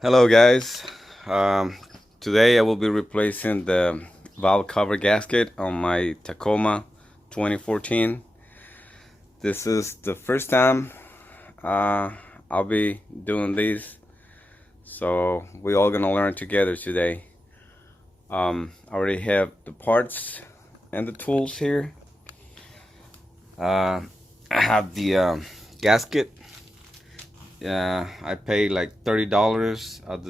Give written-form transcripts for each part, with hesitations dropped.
Hello guys, today I will be replacing the valve cover gasket on my Tacoma 2014. This is the first time I'll be doing this, so we're all gonna learn together today. I already have the parts and the tools here. I have the gasket. I paid like $30 at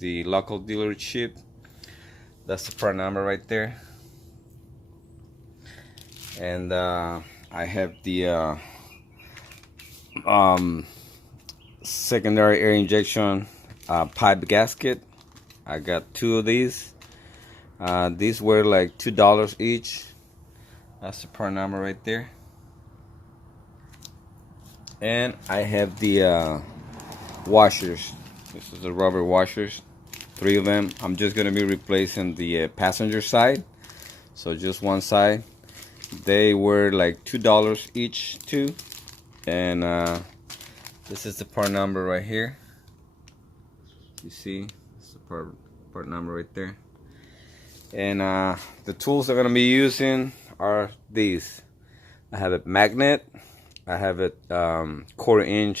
the local dealership. That's the part number right there. And I have the secondary air injection pipe gasket. I got two of these. These were like $2 each. That's the part number right there. And I have the washers. This is the rubber washers, 3 of them. I'm just gonna be replacing the passenger side, so just one side. They were like $2 each too. And this is the part number right here. You see, it's the part number right there. And the tools I'm gonna be using are these. I have a magnet. I have a 1/4 inch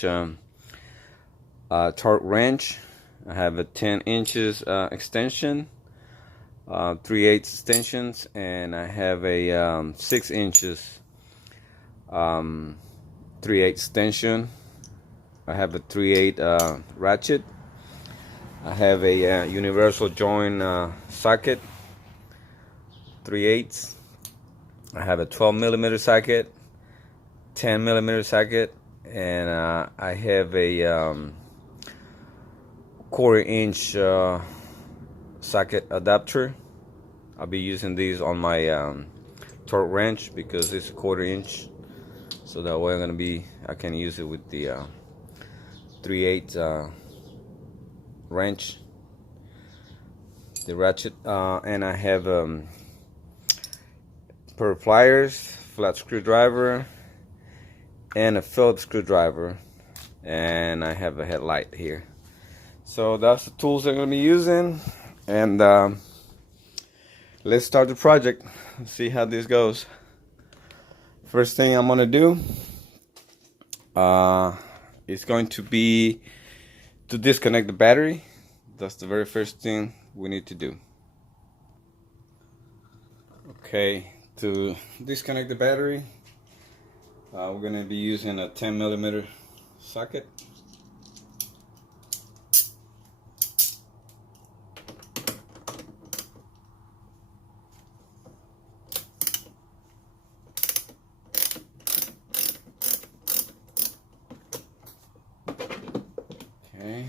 torque wrench. I have a 10 inches extension, 3/8 extensions, and I have a 6 inches 3/8 extension. I have a 3/8 ratchet. I have a universal joint socket, 3/8. I have a 12mm socket, 10mm socket, and I have a 1/4 inch socket adapter. I'll be using these on my torque wrench because it's a 1/4 inch, so that way I can use it with the 3/8 wrench, the ratchet. And I have pair of pliers, flat screwdriver, and a Phillips screwdriver, and I have a headlight here. So that's the tools I'm going to be using, and let's start the project. Let's see how this goes. First thing I'm going to do is going to be to disconnect the battery. That's the very first thing we need to do. Okay, to disconnect the battery, we're going to be using a 10mm socket. Okay.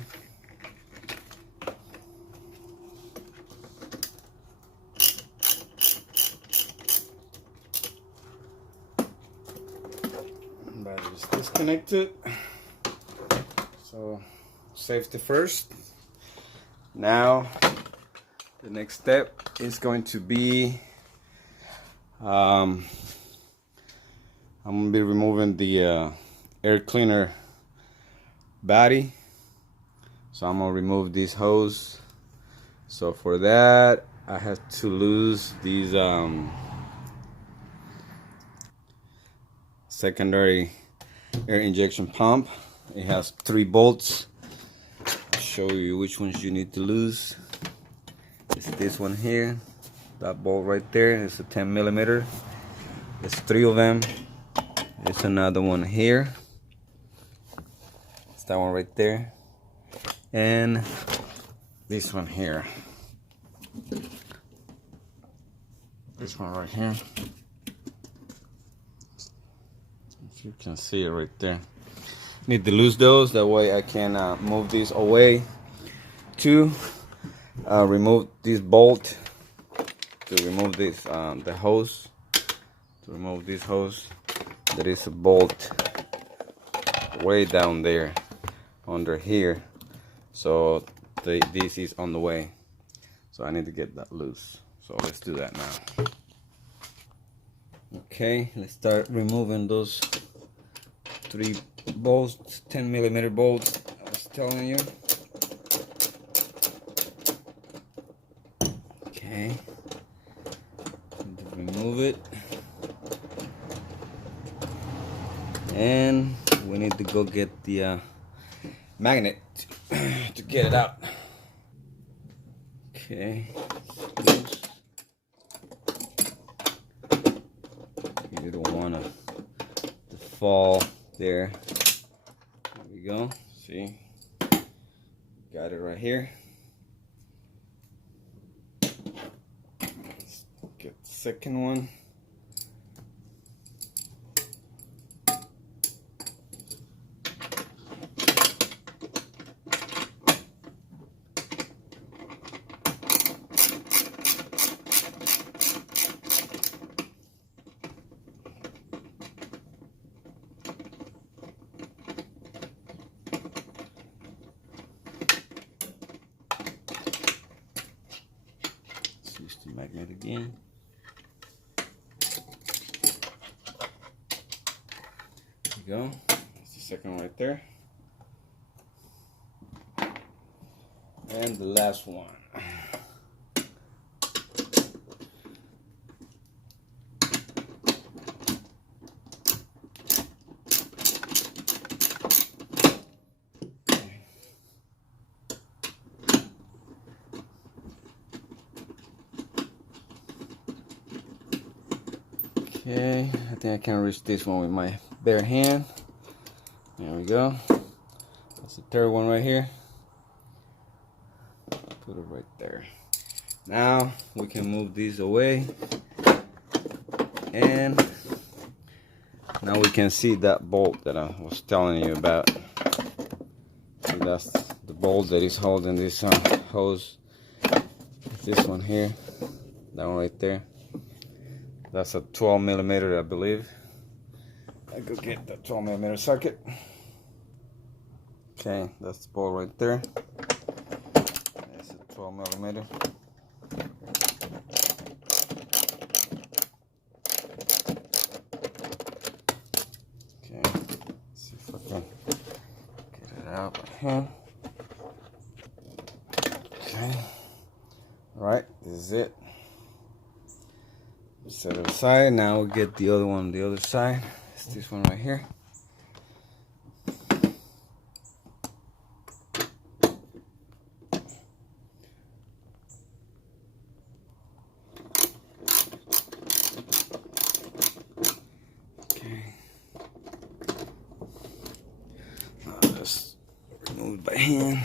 Battery's disconnected. So safety first. Now the next step is going to be I'm going to be removing the air cleaner body. So I'm going to remove this hose. So for that I have to lose these secondary air injection pump. It has 3 bolts. I'll show you which ones you need to lose. It's this one here, that bolt right there. It's a 10mm. There's 3 of them. There's another one here. It's that one right there, and this one here. This one right here. If you can see it right there. Need to lose those, that way I can move these away. To remove this bolt, to remove this the hose, to remove this hose, there is a bolt way down there under here, so this is on the way, so I need to get that loose. So let's do that now. Okay, let's start removing those 3 bolts, 10mm bolts I was telling you. Okay. Remove it. And we need to go get the magnet to get it out. Okay. You don't want to fall there. There we go. See? Got it right here. Let's get the second one. Use the magnet again. There you go. That's the second one right there. And the last one. Okay, I think I can reach this one with my bare hand. There we go. That's the third one right here. Put it right there. Now we can move these away. And now we can see that bolt that I was telling you about. See, that's the bolt that is holding this hose. This one here. That one right there. That's a 12 millimeter, I believe. I go get the 12 millimeter socket. Okay, that's the bolt right there. That's a 12 millimeter. Okay, let's see if I can get it out by hand. Okay, all right, this is it. Set it aside. Now we'll get the other one on the other side. It's this one right here. Okay. Now just remove it by hand.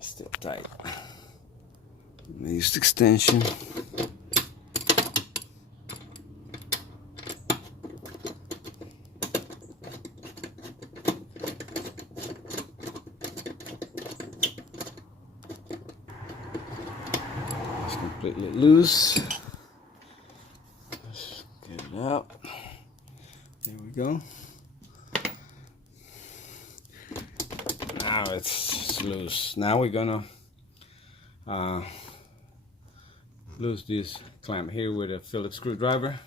Still tight. Use the extension. Completely loose. Just get it out. There we go. Now it's loose. Now we're gonna loose this clamp here with a Phillips screwdriver.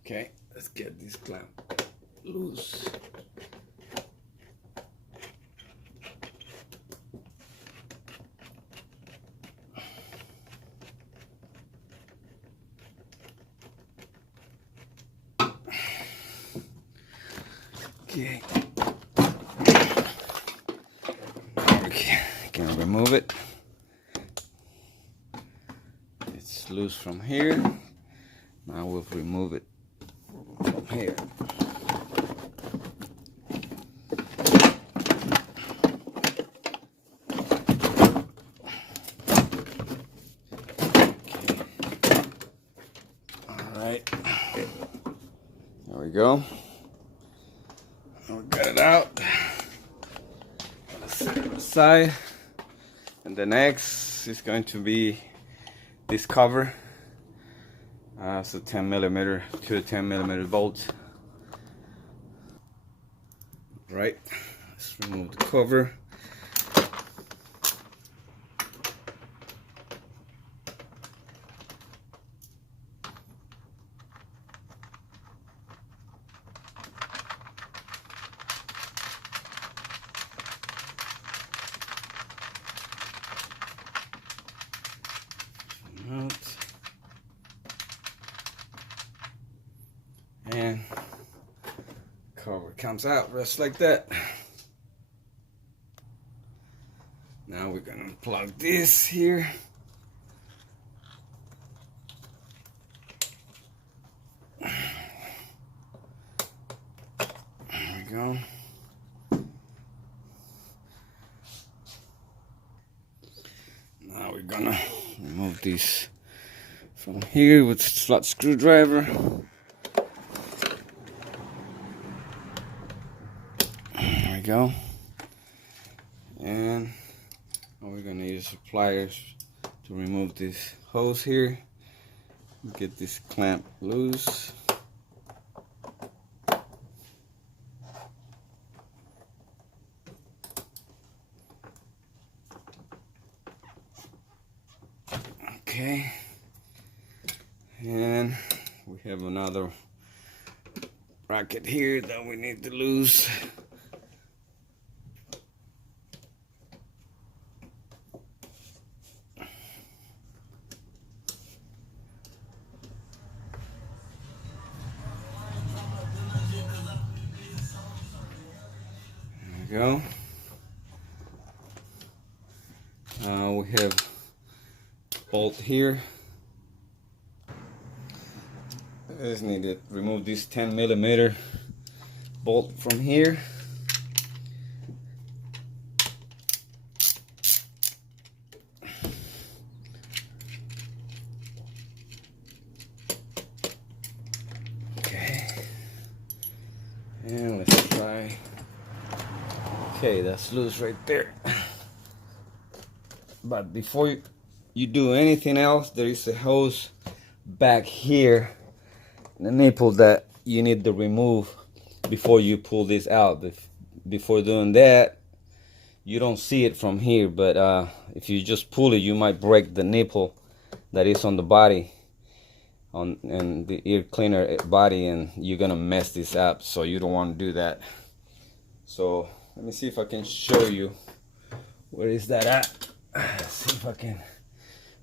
Okay, let's get this clamp loose. Okay. Okay, can remove it. It's loose from here. Now we'll remove it from here. Okay. All right. There we go. We got it out. Let's set it aside. And the next is going to be this cover. It's a 10 millimeter, 2 10 millimeter bolts. Right. Let's remove the cover. comes out just like that. Now we're gonna plug this here. There we go. Now we're gonna remove this from here with slot screwdriver. There we go. And now we're gonna use the pliers to remove this hose here. Get this clamp loose. Okay, and we have another bracket here that we need to lose. There we go. We have bolt here. I just need to remove this 10mm bolt from here. Okay, and let's try. Okay, that's loose right there. But before you do anything else, there is a hose back here, the nipple that you need to remove before you pull this out. Before doing that, you don't see it from here, but if you just pull it, you might break the nipple that is on the body, and the ear cleaner body, and you're gonna mess this up. So you don't want to do that. So let me see if I can show you where is that at. Let's see if I can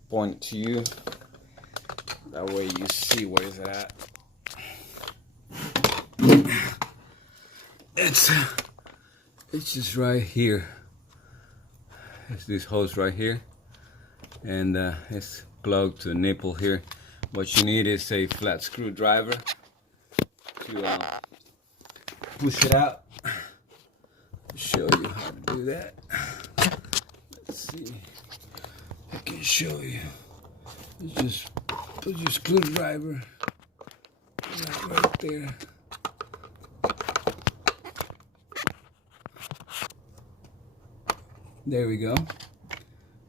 point it to you. That way you see where is it at. It's just right here. It's this hose right here, and it's plugged to the nipple here. What you need is a flat screwdriver to push it out. I'll show you how to do that. Let's see. I can show you. You just put your screwdriver right there. There we go.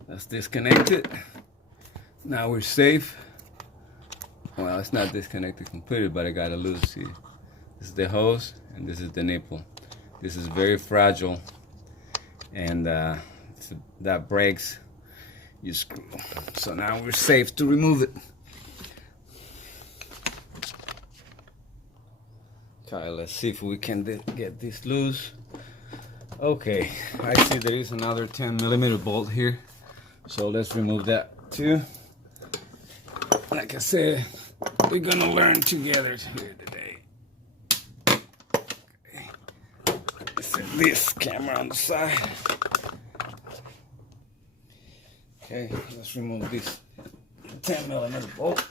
That's disconnected. Now we're safe. Well, it's not disconnected completely, but I got it loose. See, this is the hose and this is the nipple. This is very fragile, and that breaks, you screw. So now we're safe to remove it. Okay, let's see if we can get this loose. Okay, I see there is another 10mm bolt here, so let's remove that too. Like I said, we're gonna learn together here today. Okay. Set this camera on the side. Okay, let's remove this 10mm bolt.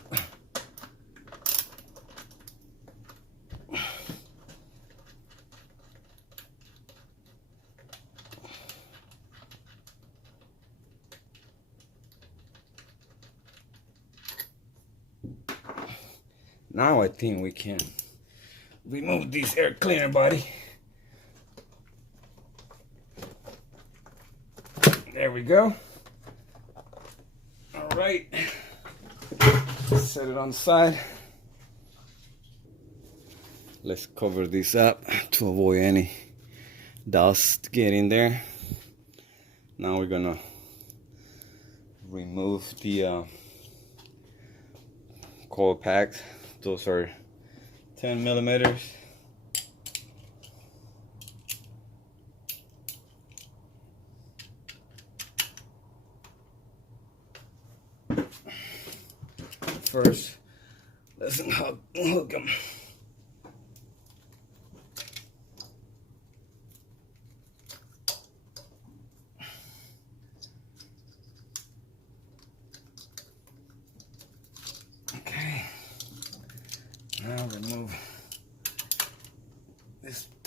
Now I think we can remove this air cleaner body. There we go. All right, set it on the side. Let's cover this up to avoid any dust getting there. Now we're gonna remove the coil packs. Those are 10mm. First, let's hook them.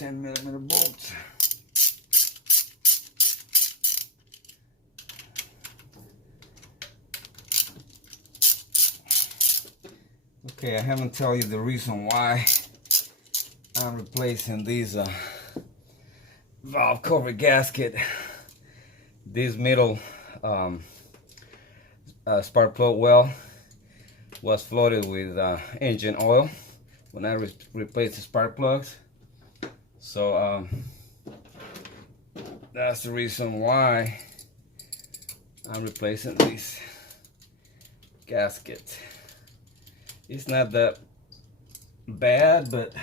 10mm bolts. Okay, I haven't tell you the reason why I'm replacing these valve cover gasket. This middle spark plug well was flooded with engine oil when I replaced the spark plugs. So that's the reason why I'm replacing this gasket. It's not that bad, but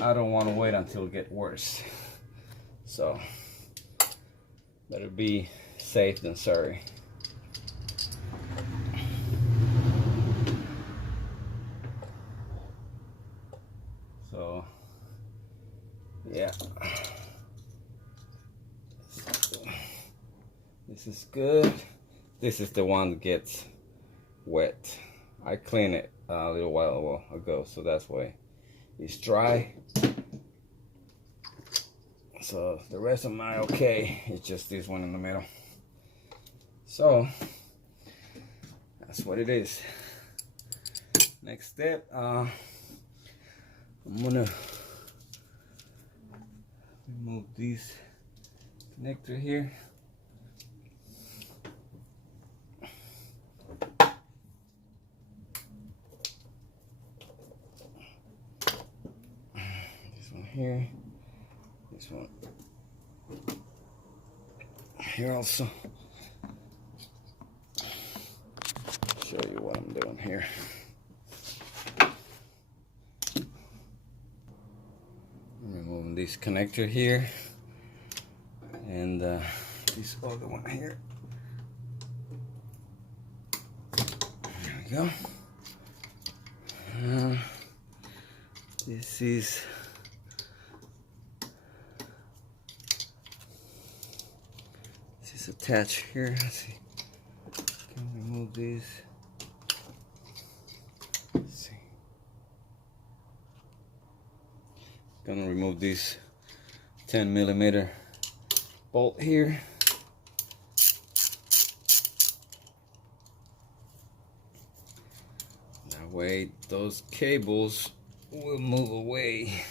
I don't want to wait until it gets worse. So better be safe than sorry. So yeah, this is good. This is the one that gets wet. I cleaned it a little while ago, so that's why it's dry. So the rest of mine okay. It's just this one in the middle. So that's what it is. Next step, I'm gonna remove this connector here. This one here. This one here also. Show you what I'm doing here. I'm removing this connector here and this other one here. There we go. This is attached here. Let's see. Can we remove these? Let's see. Gonna remove this 10mm bolt here. That way those cables will move away.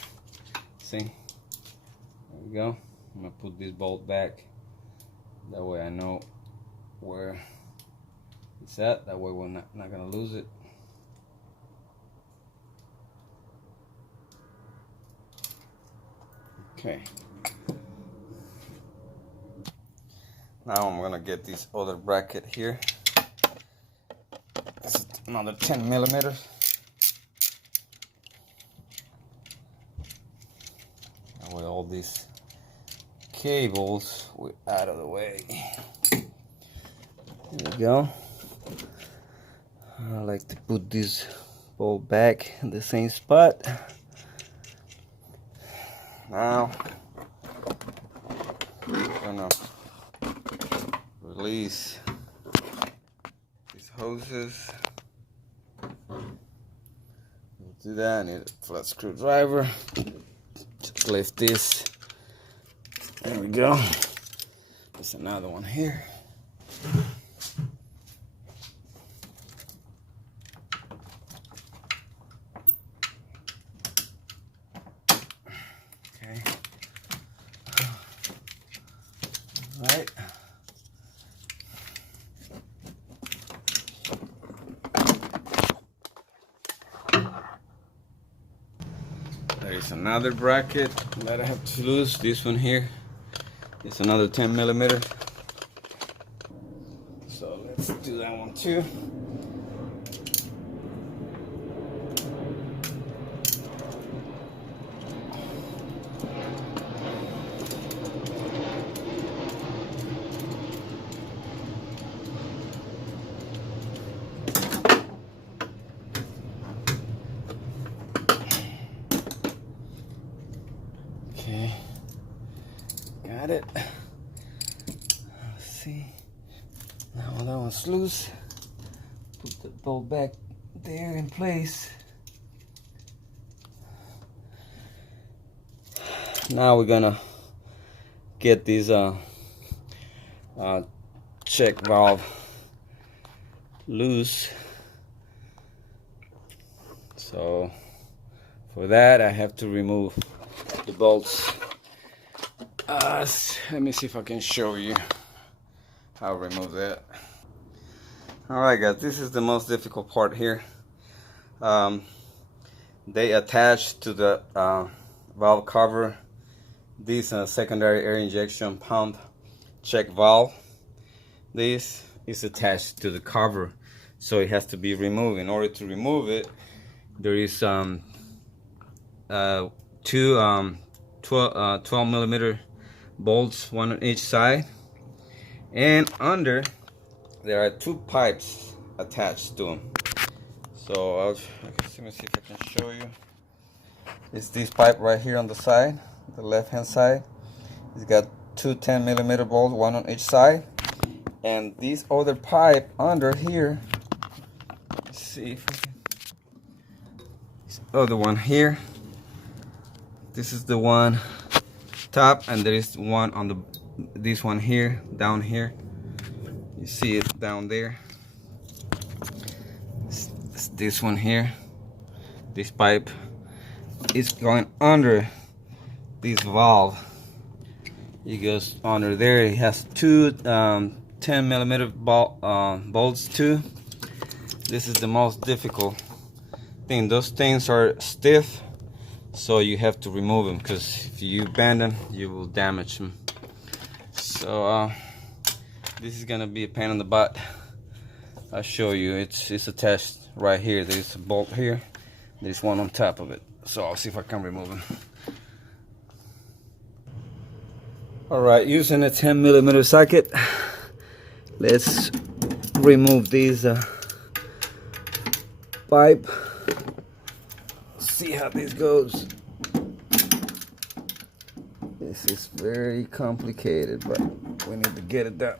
See? There we go. I'm gonna put this bolt back. That way I know where it's at. That way we're not gonna lose it. Okay. Now I'm gonna get this other bracket here. This is another 10mm. That way all these cables were out of the way. There we go. I like to put this bolt back in the same spot. Now I'm gonna release these hoses. We'll do that. I need a flat screwdriver. Just lift this. There we go. There's another one here. Okay. All right. There's another bracket that I have to lose. This one here. It's another 10mm. So let's do that one too. Okay. Got it. Let's see. Now that one's loose. Put the bolt back there in place. Now we're gonna get these check valve loose. So for that I have to remove the bolts. Let me see if I can show you how to remove that. Alright guys, this is the most difficult part here. They attach to the valve cover this secondary air injection pump check valve. This is attached to the cover, so it has to be removed. In order to remove it, there is two 12 millimeter bolts, one on each side, and under there are two pipes attached to them. So let me see if I can show you. It's this pipe right here on the side, the left hand side. It's got two 10 millimeter bolts, one on each side, and this other pipe under here. Let's see if I can. This other one here. This is the one top, and there is one on this one here, down here. You see it down there. It's this one here. This pipe is going under this valve. It goes under there. It has two 10 millimeter bolts too. This is the most difficult thing. Those things are stiff, so you have to remove them, because if you bend them, you will damage them. So this is gonna be a pain in the butt. I'll show you. It's attached right here. There's a bolt here. There's one on top of it. So I'll see if I can remove them. Alright, using a 10 millimeter socket, let's remove these pipe. See how this goes. This is very complicated, but we need to get it done.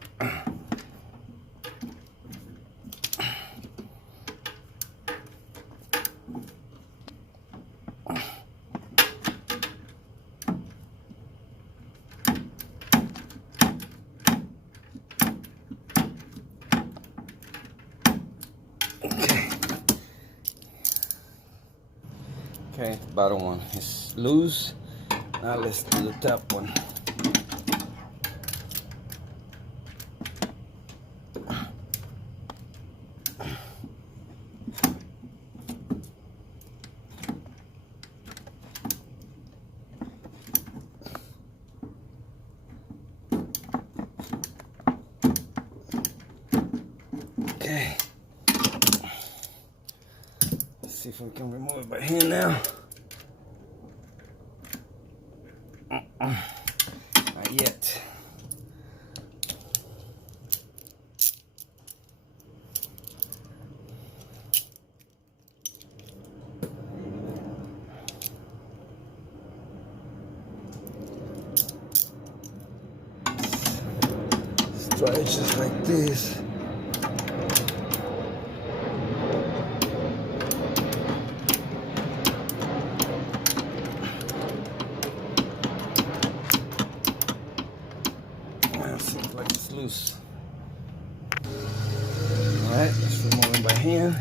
Okay, bottom one is loose. Now let's do the top one. Okay. Let's see if we can remove it by hand now. Not yet. Let's try it just like this. Seems like it's loose. Alright, let's remove it by hand.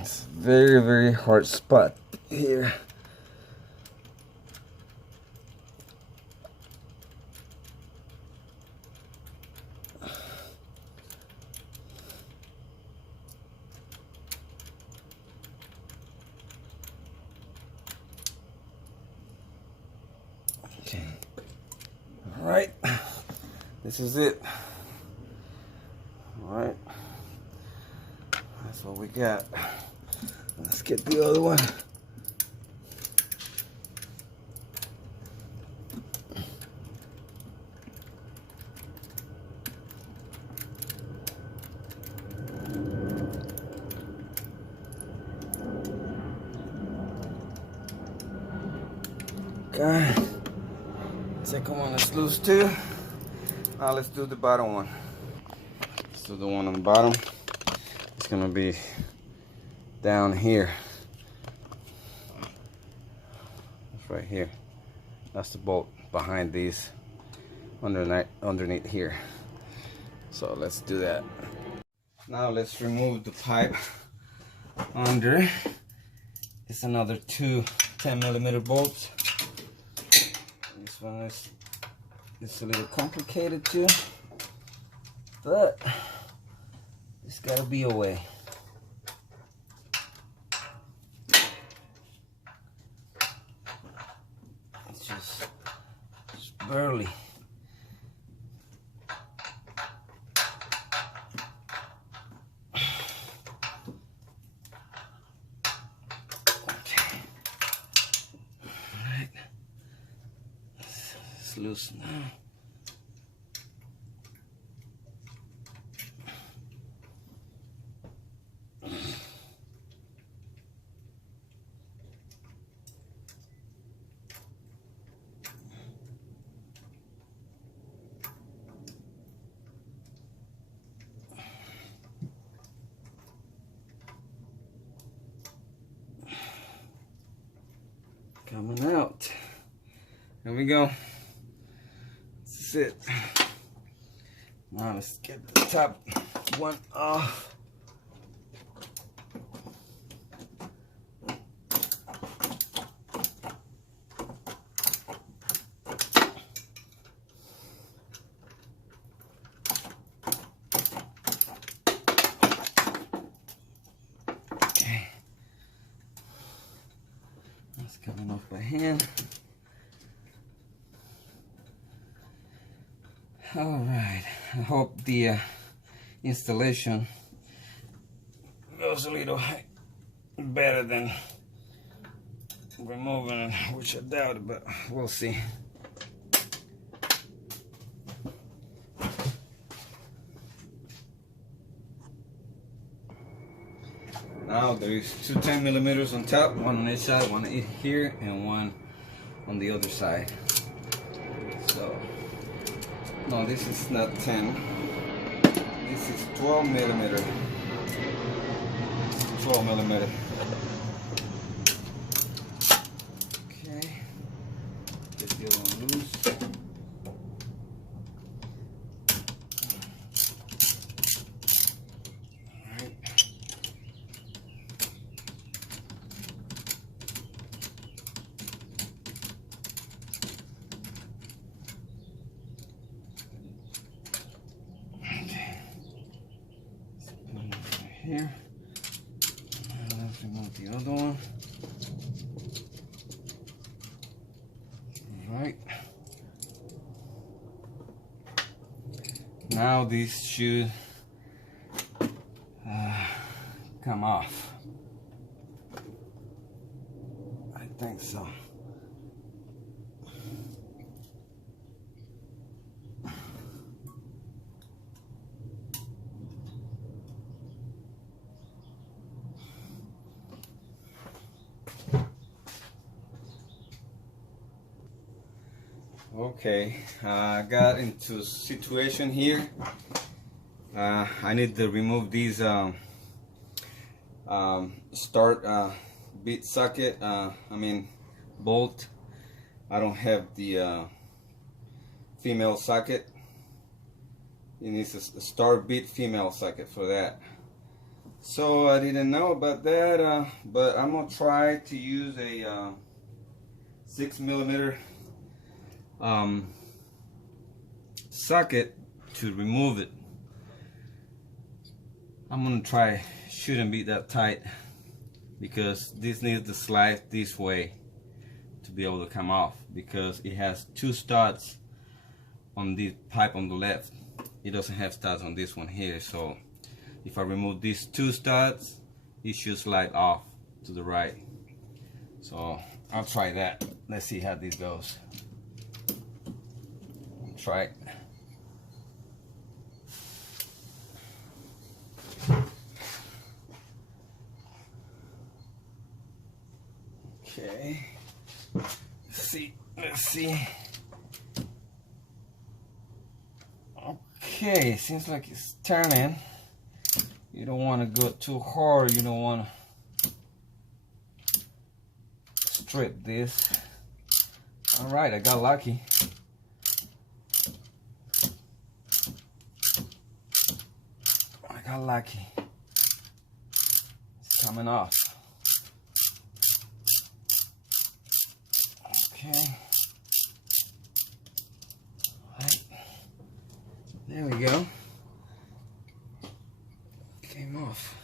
It's a very, very hard spot here. Okay. All right. This is it. All right. That's what we got. Let's get the other one. Okay. Second one is loose too. Now let's do the bottom one. Let's do the one on the bottom. It's gonna be down here. It's right here. That's the bolt behind these, underneath here. So let's do that. Now let's remove the pipe under. It's another two 10mm bolts. This one is a little complicated too, but it's gotta be a way. It's just barely. Loose now. Coming out. Here we go. This is it. Now let's get the top one off. Okay. That's coming off by hand. All right, I hope the installation goes a little better than removing it, which I doubt, but we'll see. Now there is two 10mm on top, one on each side, one here, and one on the other side. So. No, this is not 10. This is 12mm. 12mm. Okay. Get the other one loose. Alright. Here, and let's remove the other one. All right. Now these should come off. I think so. Okay, I got into a situation here. I need to remove these start bit socket, bolt. I don't have the female socket. It needs a start bit female socket for that. So I didn't know about that, but I'm gonna try to use a 6mm socket to remove it. I'm gonna try. Shouldn't be that tight because this needs to slide this way to be able to come off, because it has two studs on the pipe on the left. It doesn't have studs on this one here, so if I remove these two studs, it should slide off to the right. So I'll try that. Let's see how this goes. Try it. Okay. Let's see. Okay, seems like it's turning. You don't want to go too hard. You don't want to strip this. All right, I got lucky. I got lucky. It's coming off. Okay. All right. There we go. Came off.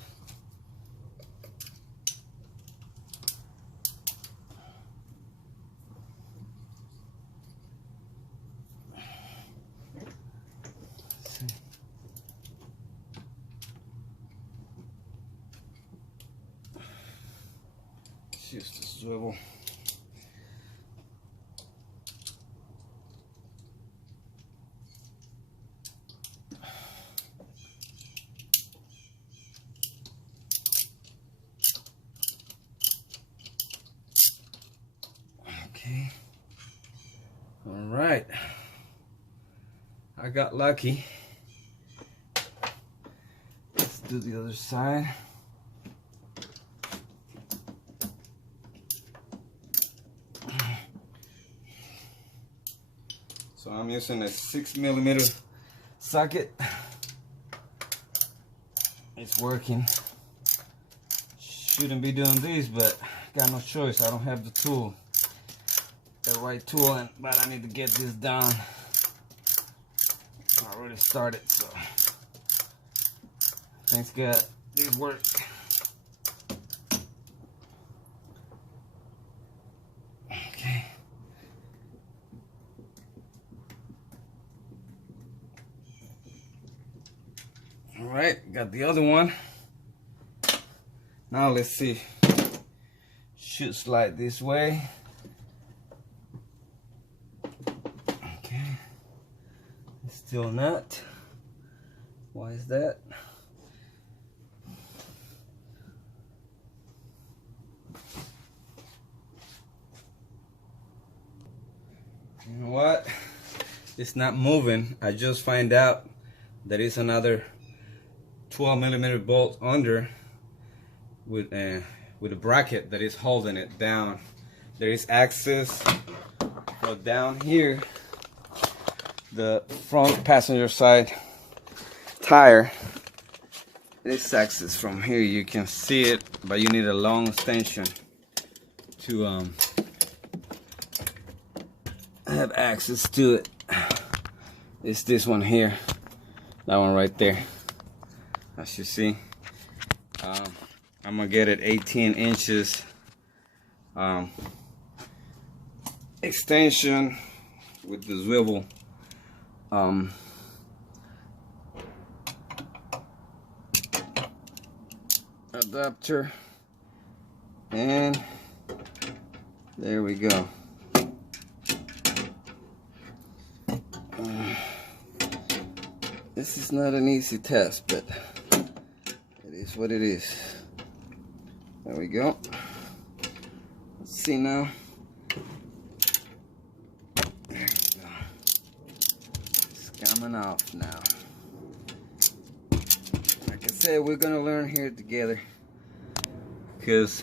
Just a swivel. Okay. All right. I got lucky. Let's do the other side. So I'm using a 6mm socket. It's working. Shouldn't be doing this, but got no choice. I don't have the tool, the right tool, but I need to get this done. I already started, so thanks God this worked. Okay. All right, got the other one. Now let's see. Should slide this way. Okay. Still not. Why is that? You know what? It's not moving. I just find out there is another 12mm bolt under with a bracket that is holding it down. There is access down here. The front passenger side tire. This access from here, you can see it, but you need a long extension to have access to it. It's this one here, that one right there. As you see, I'm gonna get it 18 inches extension with the swivel adapter, and there we go. This is not an easy task, but it is what it is. There we go. Let's see now. There we go. It's coming off now. Like I said, we're gonna learn here together, because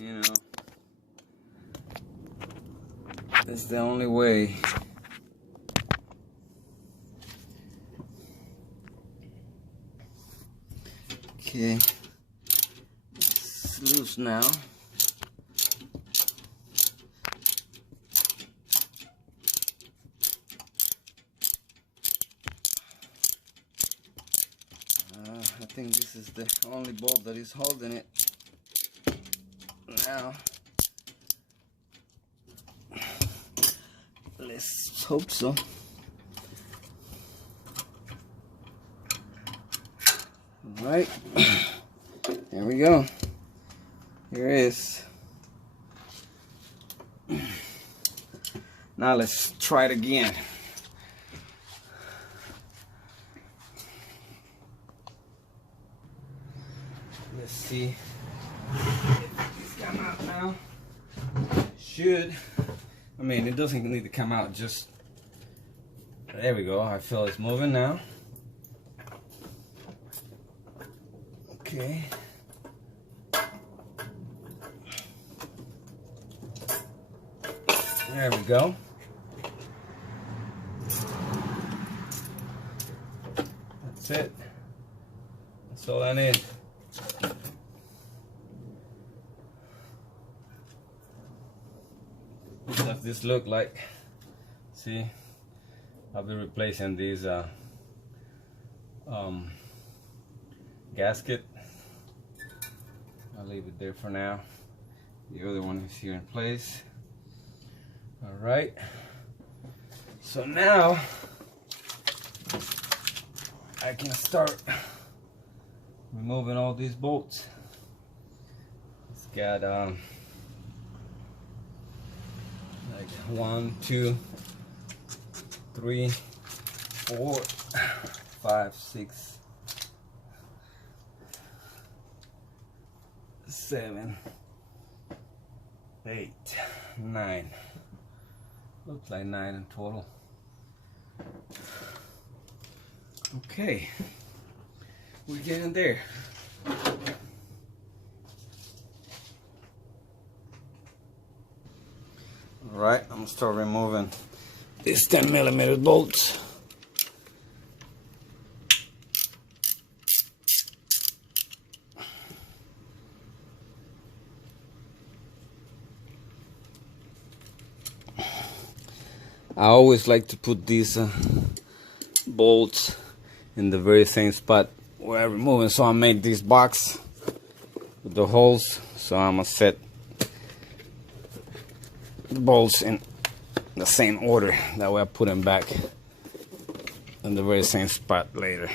you know it's the only way. Okay, it's loose now. I think this is the only bolt that is holding it now. Let's hope so. Alright, here we go. Here it is. Now let's try it again. Let's see if it's come out now. Should. I mean, it doesn't need to come out, just there we go. I feel it's moving now. Okay. There we go. That's it. That's all I need. What does this look like? See, I'll be replacing these gasket. I'll leave it there for now. The other one is here in place. All right. So now I can start removing all these bolts. It's got like 1, 2, 3, 4, 5, 6, 7, 8, 9. Looks like 9 in total. Okay, we're getting there. All right, I'm gonna start removing these 10mm bolts. I always like to put these bolts in the very same spot where I'm removing, so I made this box with the holes, so I'm gonna set the bolts in the same order, that way I put them back in the very same spot later.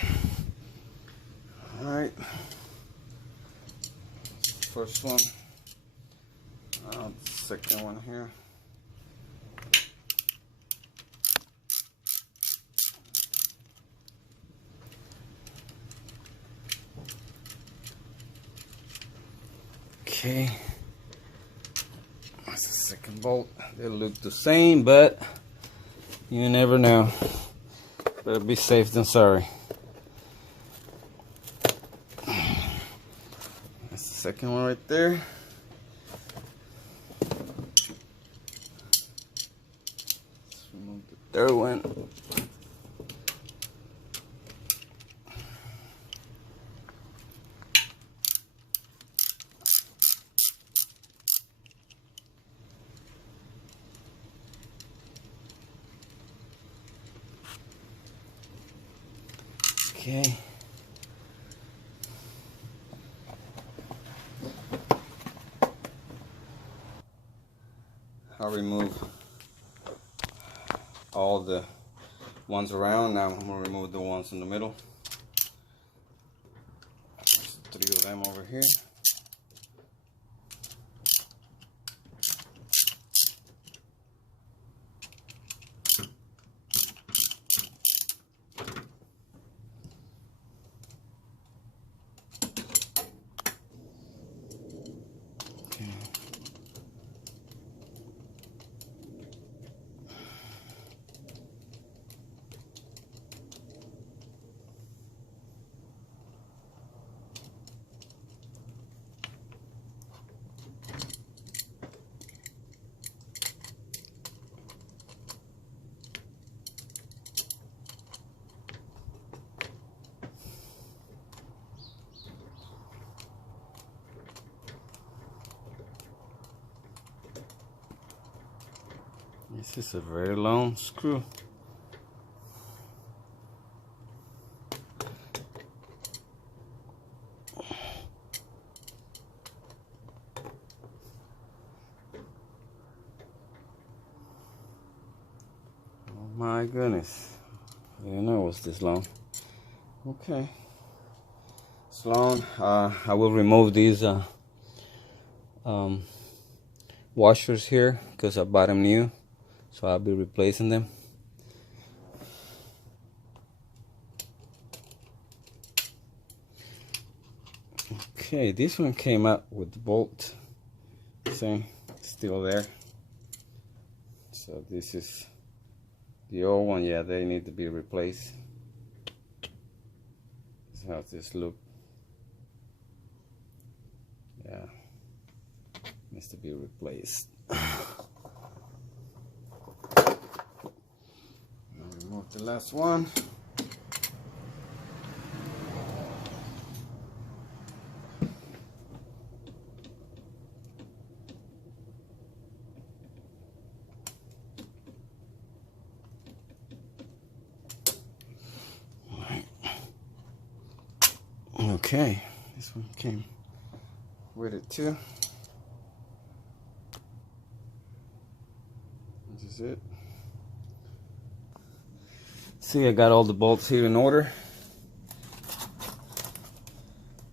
Alright, first one, second one here. Okay, that's the second bolt. They look the same, but you never know. Better be safe than sorry. That's the second one right there. Let's remove the third one. Okay. I'll remove all the ones around. Now I'm going to remove the ones in the middle. There's 3 of them over here. This is a very long screw. Oh my goodness, I didn't know it was this long. Okay, it's long. I will remove these washers here because I bought them new. So I'll be replacing them. Okay, this one came out with the bolt. See, still there. So this is the old one. Yeah, they need to be replaced. This is how this look. Yeah, needs to be replaced. The last one. Okay, this one came with it too. This is it. See, I got all the bolts here in order,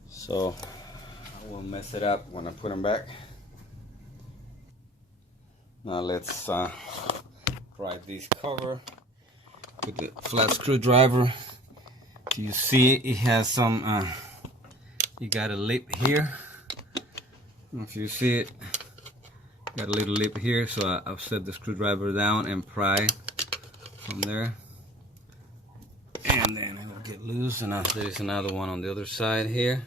so I won't mess it up when I put them back. Now let's pry this cover with the flat screwdriver. You see it has some you got a lip here. I don't know if you see it, got a little lip here, so I've set the screwdriver down and pry from there, and then it will get loose. And there's another one on the other side here.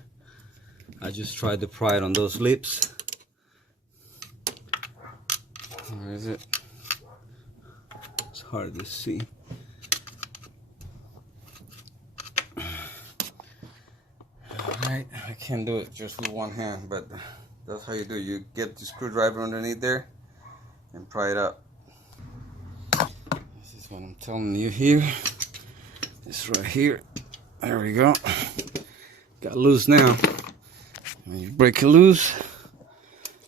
I just tried to pry it on those lips. Where is it? It's hard to see. Alright, I can't do it just with one hand, but that's how you do it. You get the screwdriver underneath there and pry it up. This is what I'm telling you here. This right here. There we go. Got loose now. When you break it loose,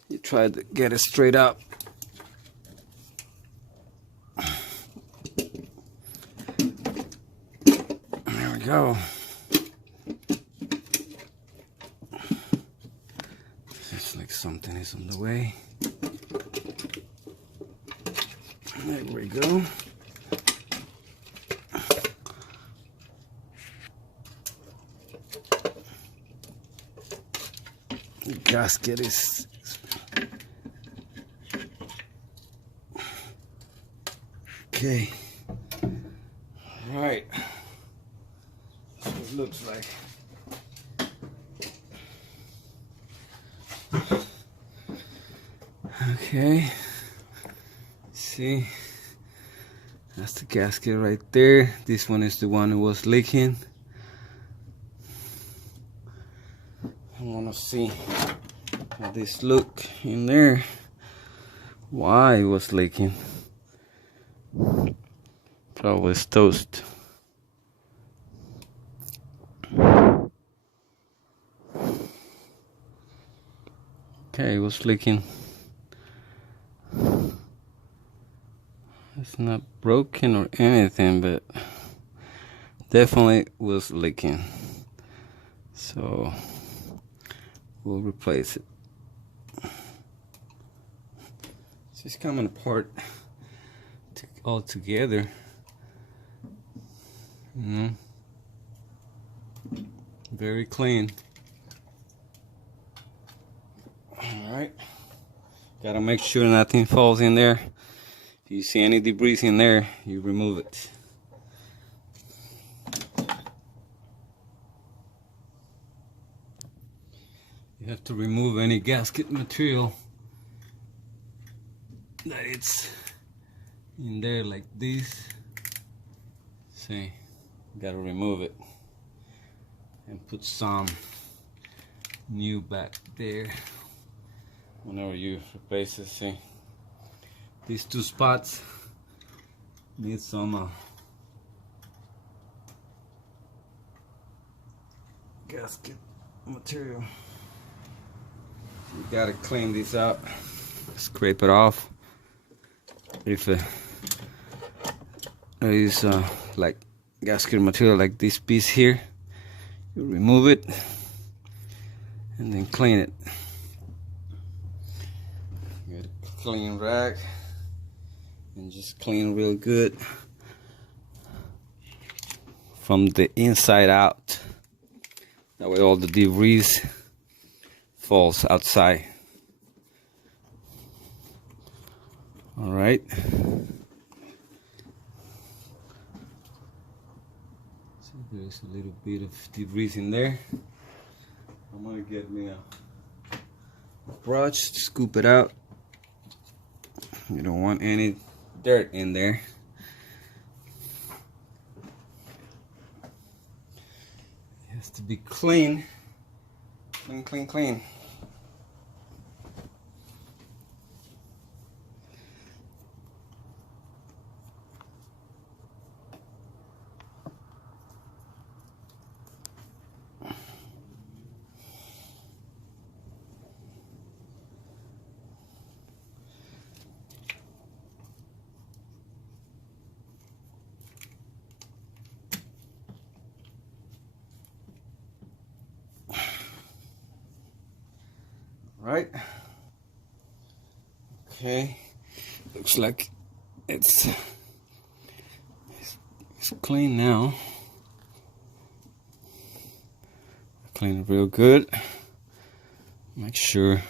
you try to get it straight up. There we go. It's like something is on the way. There we go. The gasket is okay. All right. That's what it looks like. Okay. See, that's the gasket right there. This one is the one that was leaking. I want to see how this look in there. Why it was leaking? Probably it's toast. Okay, it was leaking. It's not broken or anything, but definitely was leaking. So we'll replace it. It's just coming apart all together. Very clean. Alright. Gotta make sure nothing falls in there. If you see any debris in there, you remove it. You have to remove any gasket material that it's in there like this. See, gotta remove it and put some new back there whenever you replace it. See, these two spots need some gasket material. You gotta clean this up, scrape it off. If there is like gasket material like this piece here, you remove it and then clean it. Get a clean rag and just clean real good from the inside out. That way all the debris falls outside. All right. So there's a little bit of debris in there. I'm gonna get me a brush to scoop it out. You don't want any dirt in there. to be clean. Clean, clean, clean. Right. Okay. Looks like it's clean now. Clean it real good. Make sure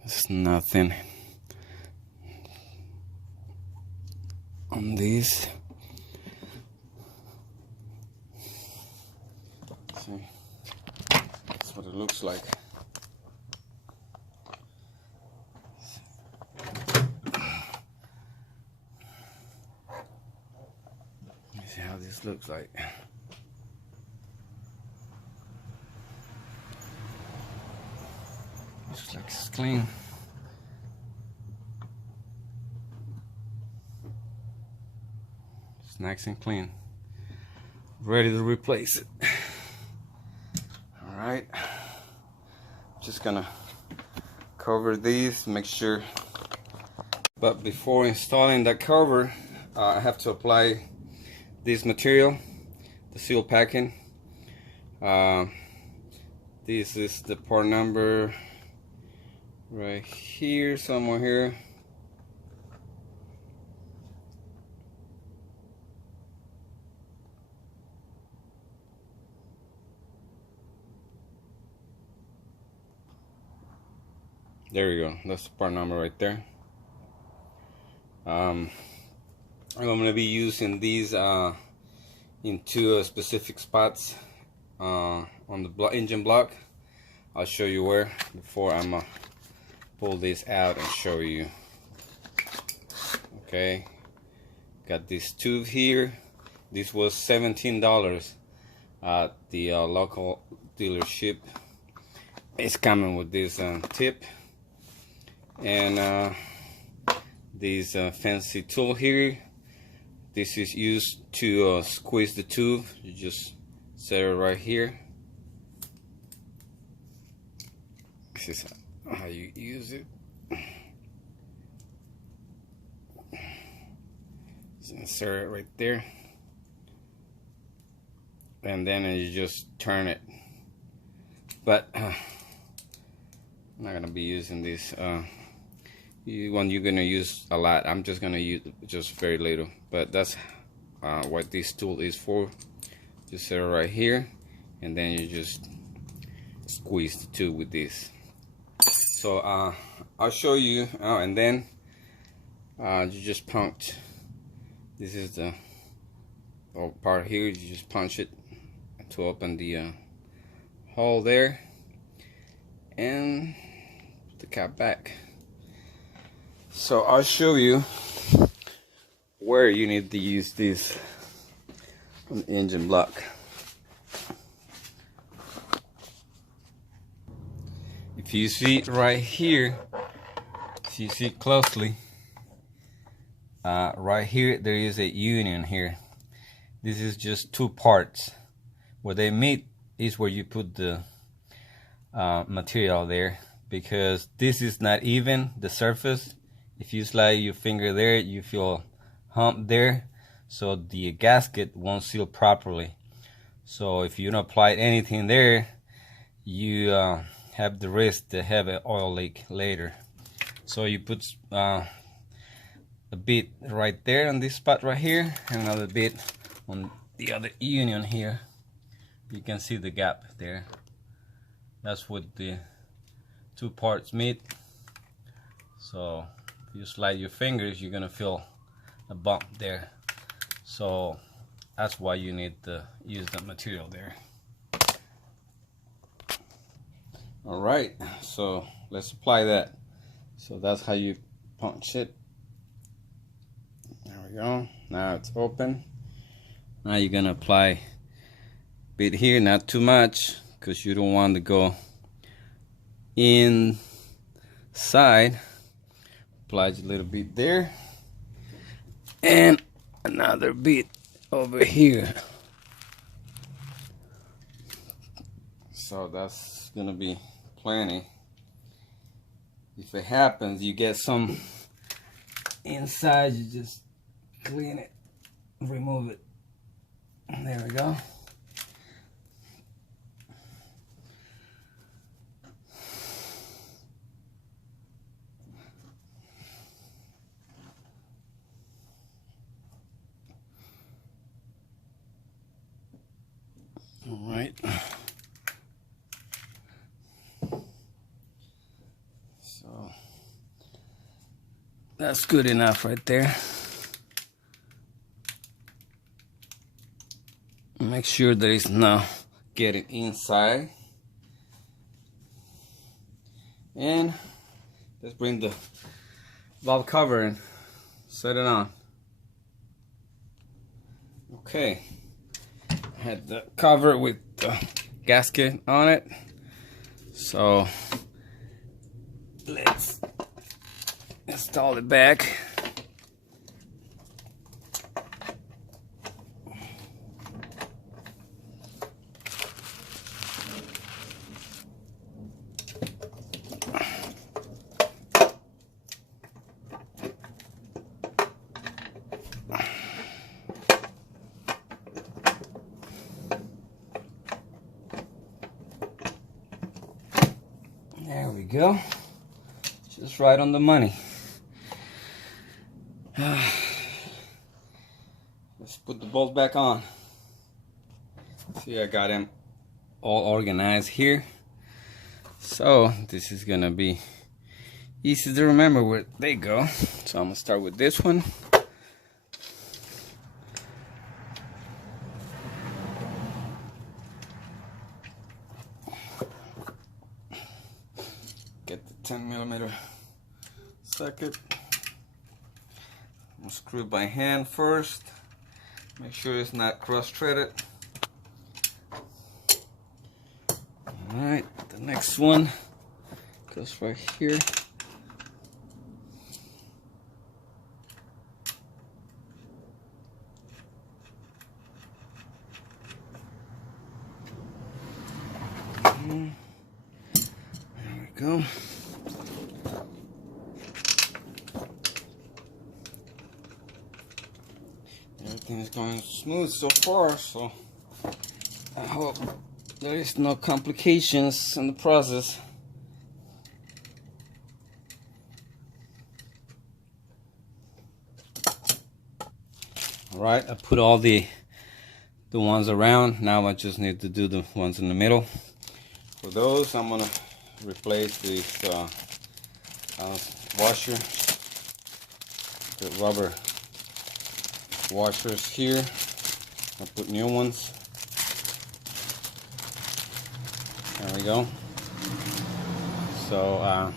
there's nothing on these. See, that's what it looks like. See how this looks like. Looks like it's clean. It's nice and clean. Ready to replace it. Alright. Just gonna cover these, make sure. But before installing that cover, I have to apply this material, the seal packing. This is the part number right here, somewhere here. There you go, that's the part number right there. I'm going to be using these in two specific spots on the engine block. I'll show you where before I'm gonna pull this out and show you. Okay, got this tube here. This was $17 at the local dealership. It's coming with this tip and this fancy tool here. This is used to squeeze the tube. You just set it right here. This is how you use it. Just insert it right there, and then you just turn it. But I'm not gonna be using this one you're gonna use a lot. I'm just gonna use just very little, but that's what this tool is for. Just set it right here, and then you just squeeze the tube with this. So I'll show you, and then you just punch. This is the part here. You just punch it to open the hole there, and put the cap back. So I'll show you where you need to use this on the engine block. If you see right here, if you see closely, right here there is a union here. This is just two parts. Where they meet is where you put the material there, because this is not even the surface. If you slide your finger there, you feel hump there, so the gasket won't seal properly. So if you don't apply anything there, you have the risk to have an oil leak later. So you put a bit right there on this spot right here, and another bit on the other union here. You can see the gap there. That's what the two parts meet. So if you slide your fingers, you're gonna feel a bump there. So that's why you need to use that material there. All right, so let's apply that. So that's how you punch it. There we go. Now it's open. Now you're gonna apply bit here, not too much, because you don't want to go inside. Apply a little bit there, and another bit over here. So that's gonna be plenty. If it happens, you get some inside, you just clean it, remove it. There we go. All right. So that's good enough right there. Make sure that it's not getting inside. And let's bring the valve cover and set it on. Okay. I had the cover with the gasket on it. So let's install it back. There we go. Just right on the money. Let's put the bolt back on. See, I got them all organized here. So this is gonna be easy to remember where they go. So I'm gonna start with this one. Get the 10mm socket. I'm gonna screw it by hand first. Make sure it's not cross-threaded. Alright, the next one goes right here. There we go. Everything is going smooth so far, so I hope there is no complications in the process. Alright, I put all the ones around. Now I just need to do the ones in the middle. For those, I'm gonna replace this washer, the rubber washers here. I put new ones. There we go. So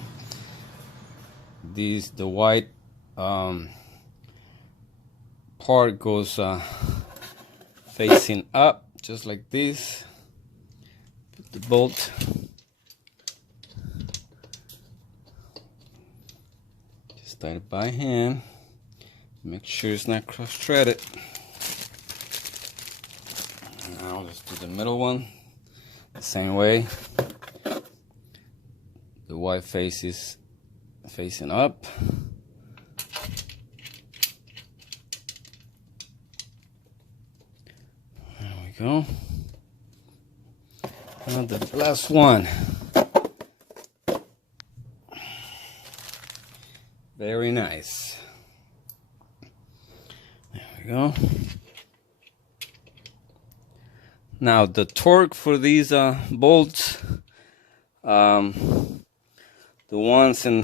the white part goes facing up, just like this. Put the bolt. Just start it by hand. Make sure it's not cross-threaded. Now let's do the middle one the same way. The white face is facing up. There we go. Now the last one. Very nice. There we go. Now the torque for these bolts, the ones on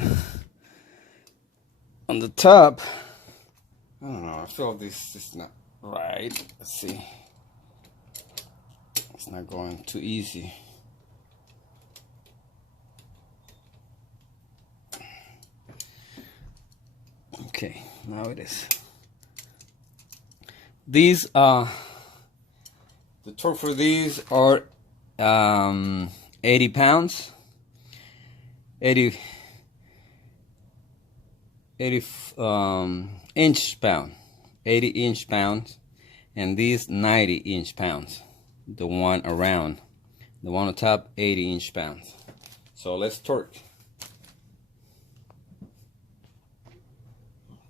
the top, I don't know, I feel this is not right. Let's see. It's not going too easy. Okay, now it is. These the The torque for these are 80 pounds. 80 inch pound, 80 inch pounds, and these 90 inch pounds. The one around, the one on top, 80 inch pounds. So let's torque.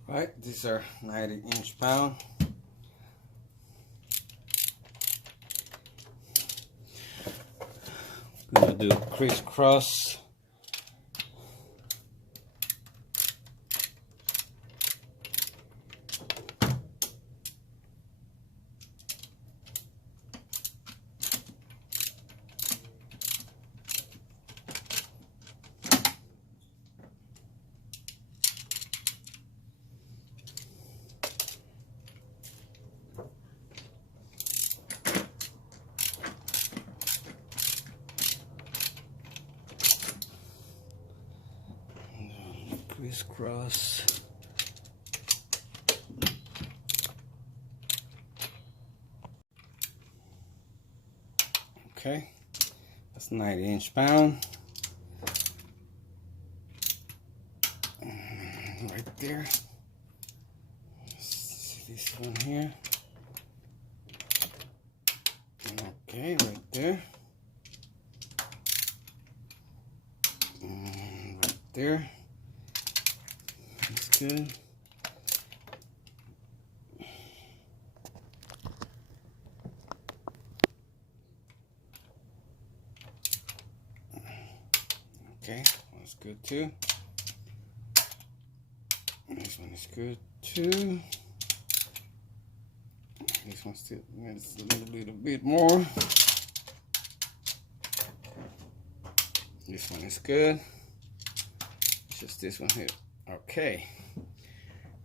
Right, these are 90 inch pound. I'm gonna do crisscross. Crisscross. Okay, that's 90 inch pound. Right there. See this one here. Okay, right there. Right there. That's good. Okay, that's good too. This one is good too. This one still needs a little bit more. This one is good. It's just this one here. Okay.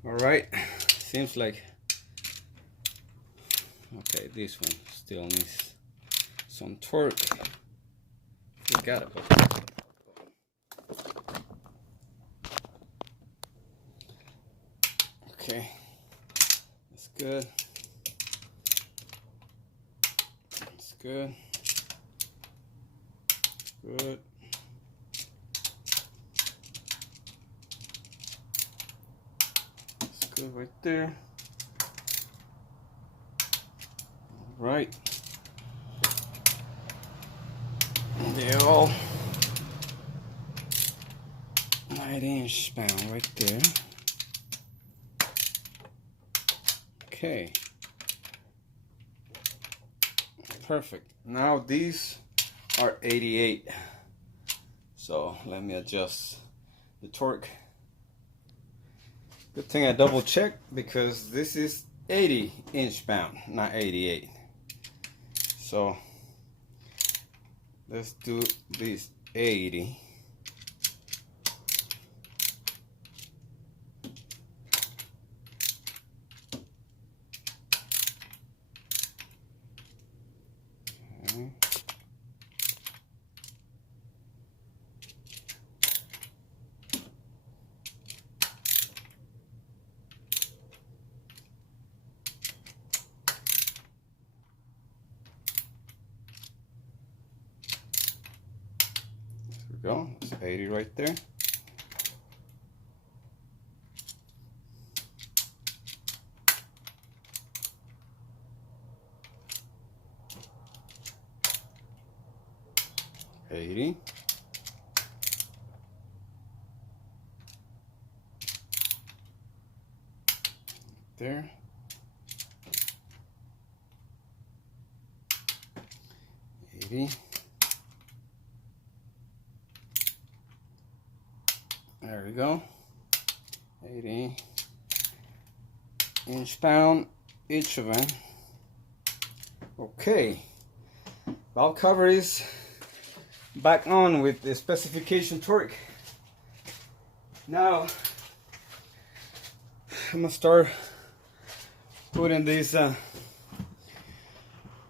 All right. Seems like. Okay, this one still needs some torque. Forgot about that. Okay, that's good. That's good. Good. That's good right there. Right. They're all 90 inch pound right there. Okay, perfect. Now these are 88, so let me adjust the torque. Good thing I double checked, because this is 80 inch pound, not 88. So let's do this 80. Go. It's 80 right there. $80. There. $80. There we go. 80 inch pound each of them. Okay, valve cover is back on with the specification torque. Now I'm gonna start putting this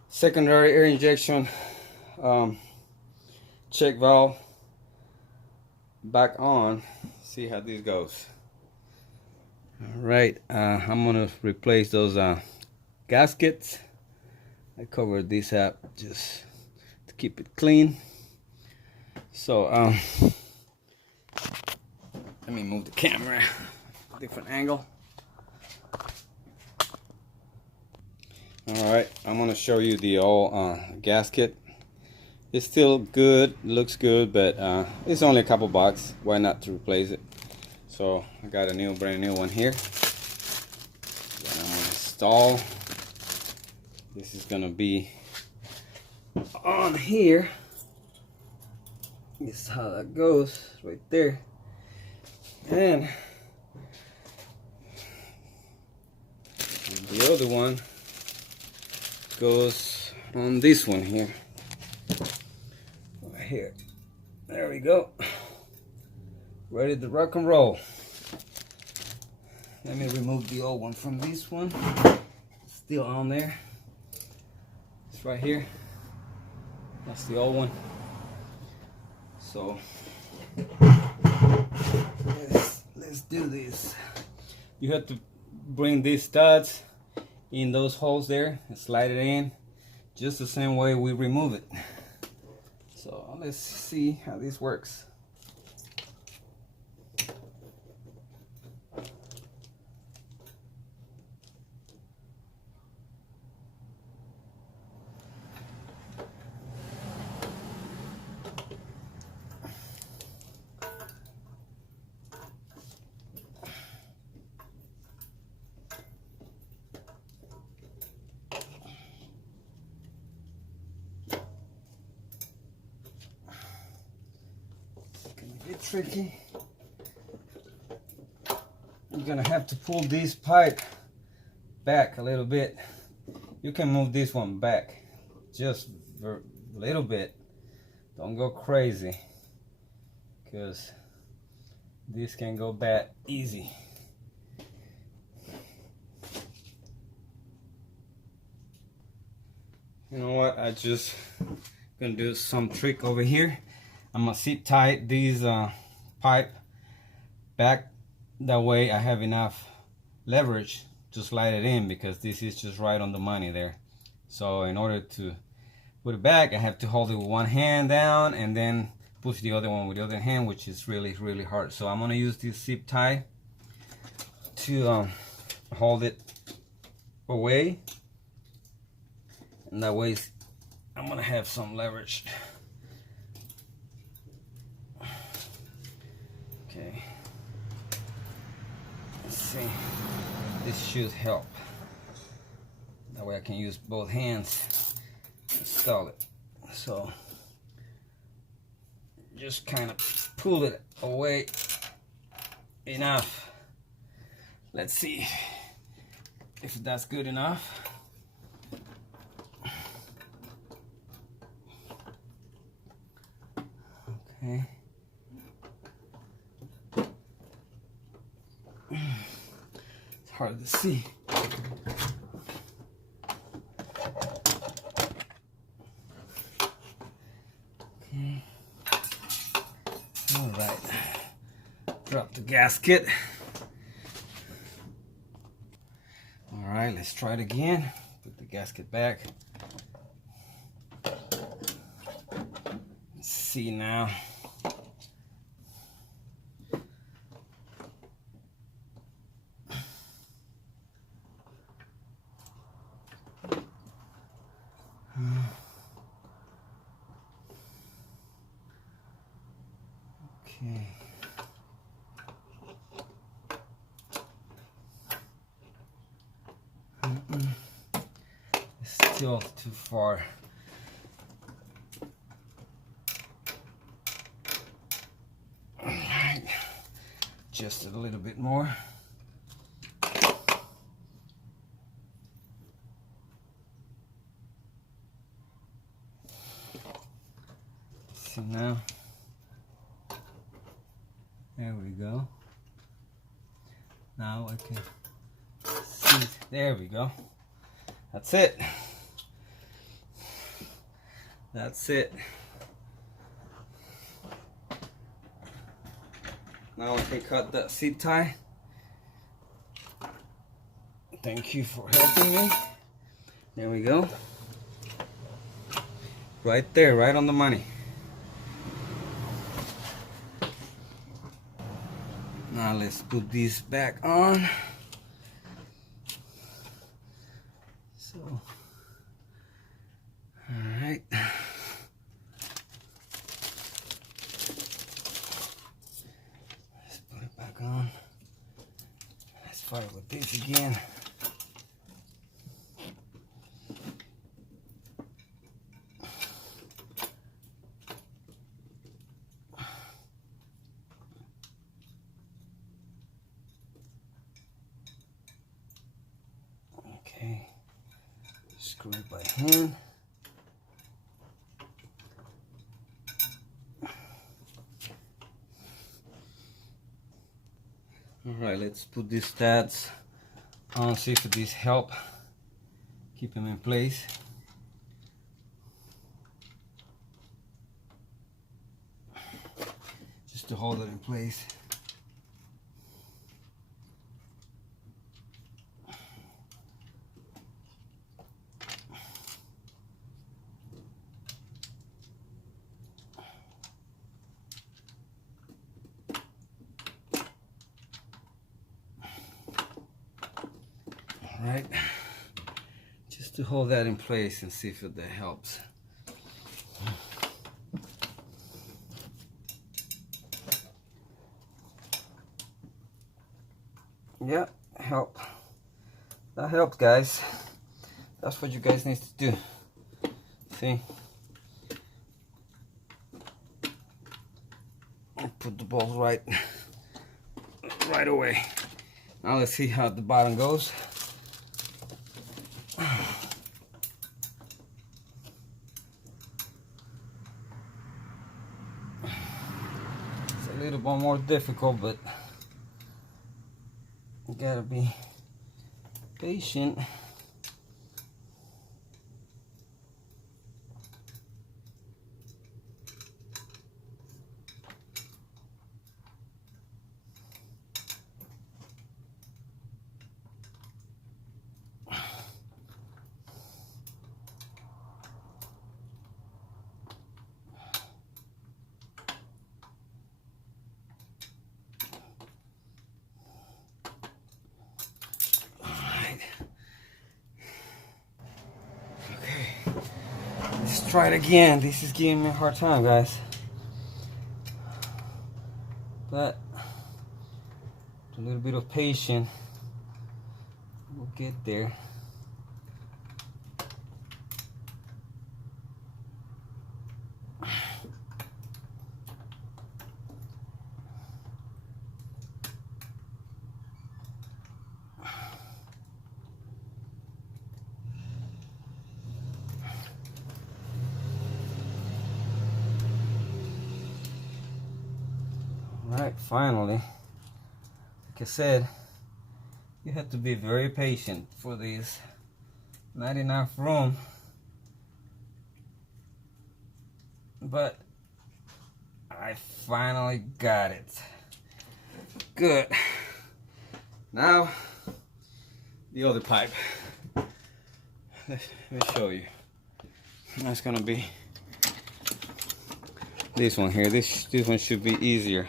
secondary air injection check valve back on. See how this goes. All right, I'm gonna replace those gaskets I covered this up just to keep it clean. So let me move the camera, different angle. All right, I'm gonna show you the old gasket. It's still good, looks good, but it's only a couple bucks. Why not to replace it? So I got a brand new one here. Then I'm gonna install. This is gonna be on here. This is how that goes, right there. And the other one goes on this one here. Right here. There we go. Ready to rock and roll. Let me remove the old one from this one. It's still on there. It's right here. That's the old one. So let's do this. You have to bring these studs in those holes there and slide it in just the same way we remove it. So let's see how this works. It's tricky. You're gonna have to pull this pipe back a little bit. You can move this one back just a little bit. Don't go crazy, because this can go bad easy. You know what? I just gonna do some trick over here. I'm gonna zip tie these pipe back. That way I have enough leverage to slide it in, because this is just right on the money there. So in order to put it back, I have to hold it with one hand down and then push the other one with the other hand, which is really hard. So I'm gonna use this zip tie to hold it away, and that way I'm gonna have some leverage. Okay, let's see, this should help. That way I can use both hands to install it. So just kind of pull it away enough. Let's see if that's good enough. Okay. It's hard to see. Okay. All right. Drop the gasket. All right, let's try it again. Put the gasket back. Let's see now. Okay. It's still too far. All right. Just a little bit more. See now. There we go. Now I can see. There we go. That's it. That's it. Now I can cut that seat tie. Thank you for helping me. There we go. Right there, right on the money. Now let's put these back on. So, all right. Let's put it back on. Let's fight with this again. Okay, screw it by hand. Alright, let's put these studs on, see if these help keep them in place. Just to hold it in place. Right, just to hold that in place and see if that helps. Yeah, help. That helped, guys. That's what you guys need to do. See? I'll put the balls right away. Now let's see how the bottom goes. It's a little bit more difficult, but you gotta be patient. Let's try it again. This is giving me a hard time, guys. But a little bit of patience, we'll get there. Alright, finally, like I said, you have to be very patient for this. Not enough room, but I finally got it. Good. Now, the other pipe. Let me show you. That's gonna be this one here. This one should be easier.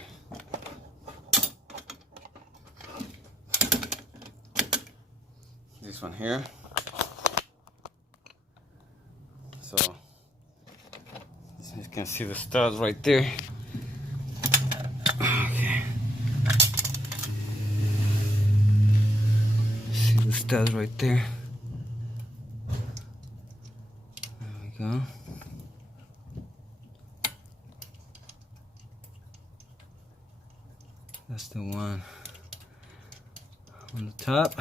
This one here. So you can see the studs right there. Okay. See the studs right there. There we go. That's the one on the top.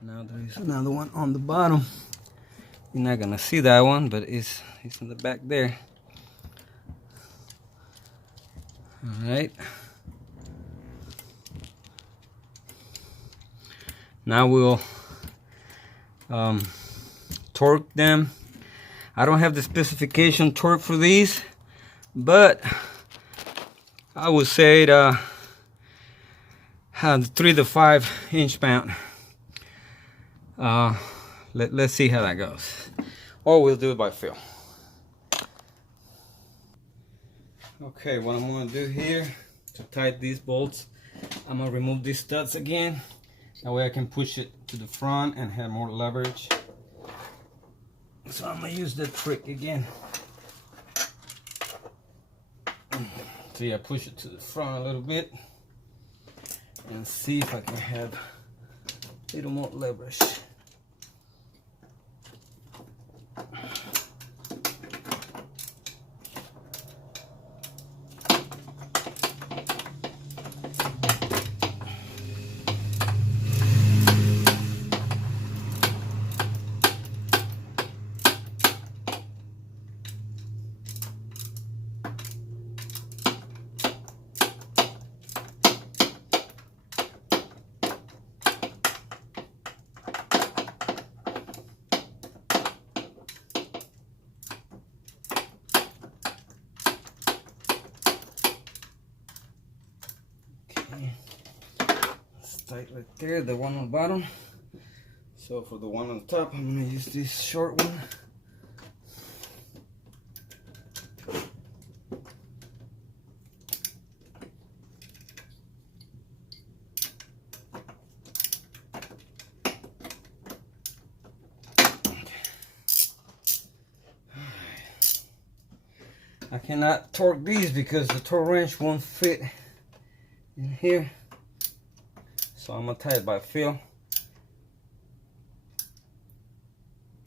Now there is another one on the bottom. You're not gonna see that one, but it's in the back there. All right. Now we'll torque them. I don't have the specification torque for these, but I would say it have 3 to 5 inch pound. Let's see how that goes, or we'll do it by feel. Okay, what I'm gonna do here to tighten these bolts, I'm gonna remove these studs again. That way I can push it to the front and have more leverage. So I'm gonna use that trick again. So yeah, push it to the front a little bit and see if I can have a little more leverage. It's tight right there, the one on the bottom. So for the one on the top, I'm gonna use this short one. I cannot torque these because the torque wrench won't fit in here. So I'm gonna tie it by feel.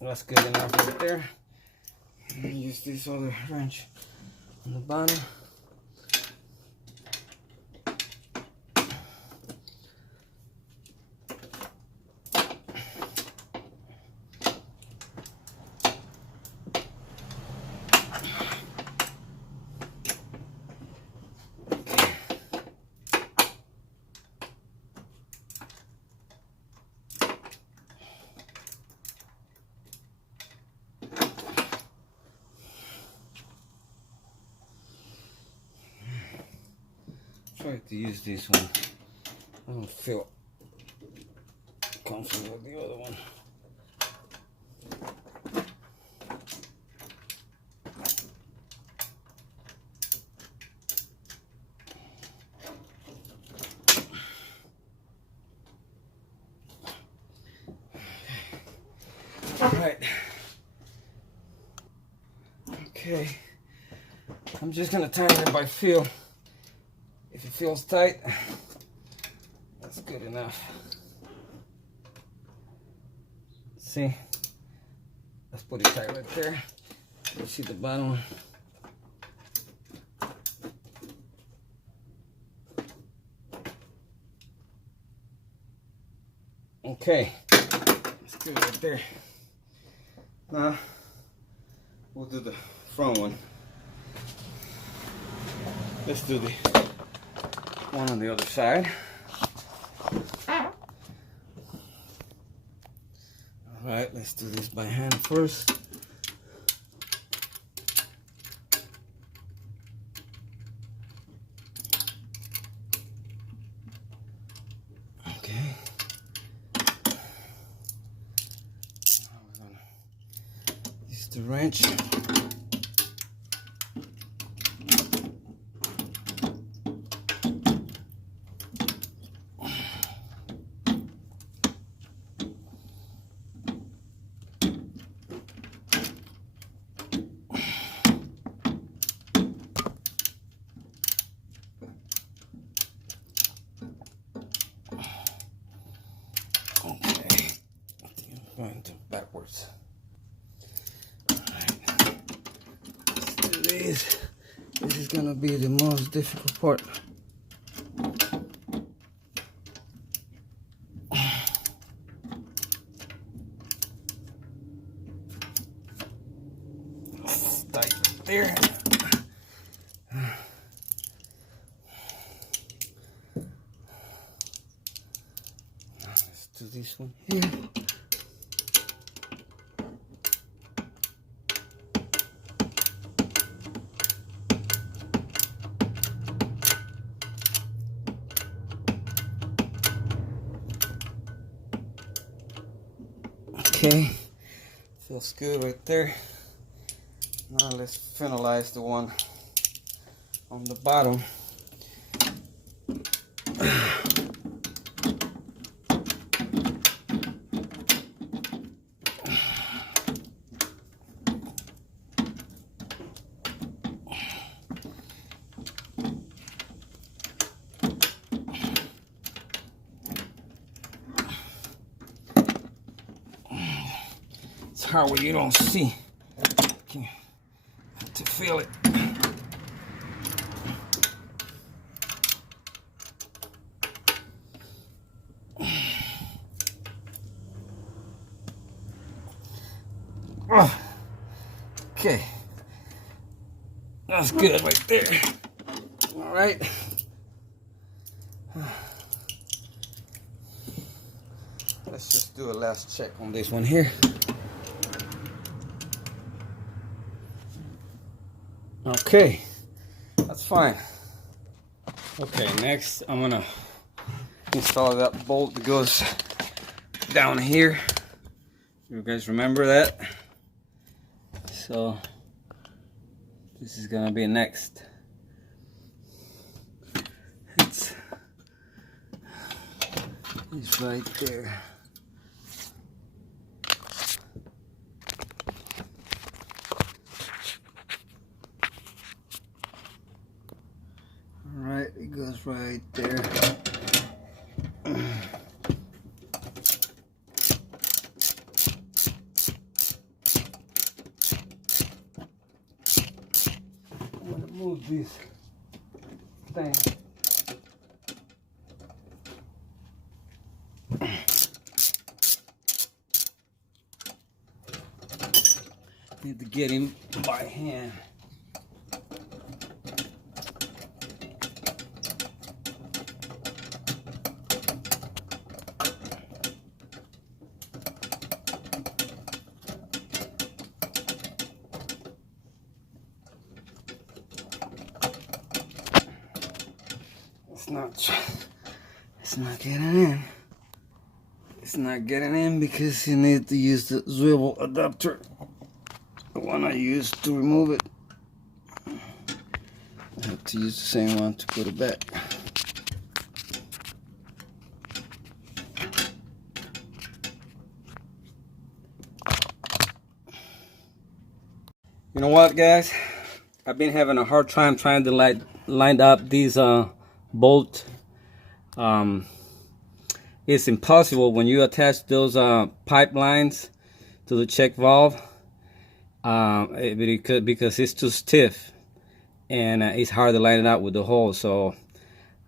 That's good enough right there. I'm gonna use this other wrench on the bottom. Try to use this one. I don't feel comfortable with the other one. All right. Okay. I'm just gonna tighten it by feel. If it feels tight, that's good enough. See? Let's put it tight right there. You see the bottom. Okay, that's good right there. Now, we'll do the front one. Let's do the one on the other side. Alright, let's do this by hand first. Okay. Now we're gonna use the wrench. Going to backwards. Alright. Let's do this. This is gonna be the most difficult part. It's tight there. Let's do this one here. Okay, feels good right there. Now let's finalize the one on the bottom. It's hard when you don't see. You have to feel it. Okay, that's good right there. All right. Let's just do a last check on this one here. Okay, that's fine. Okay, next I'm gonna install that bolt that goes down here. You guys remember that? So this is gonna be next. It's right there. All right, it goes right there. I'm gonna move this thing. Need to get him by hand. It's not getting in. It's not getting in because you need to use the swivel adapter. The one I used to remove it. I have to use the same one to put it back. You know what, guys? I've been having a hard time trying to line up these bolt. It's impossible when you attach those pipelines to the check valve because it's too stiff and it's hard to line it up with the hole. So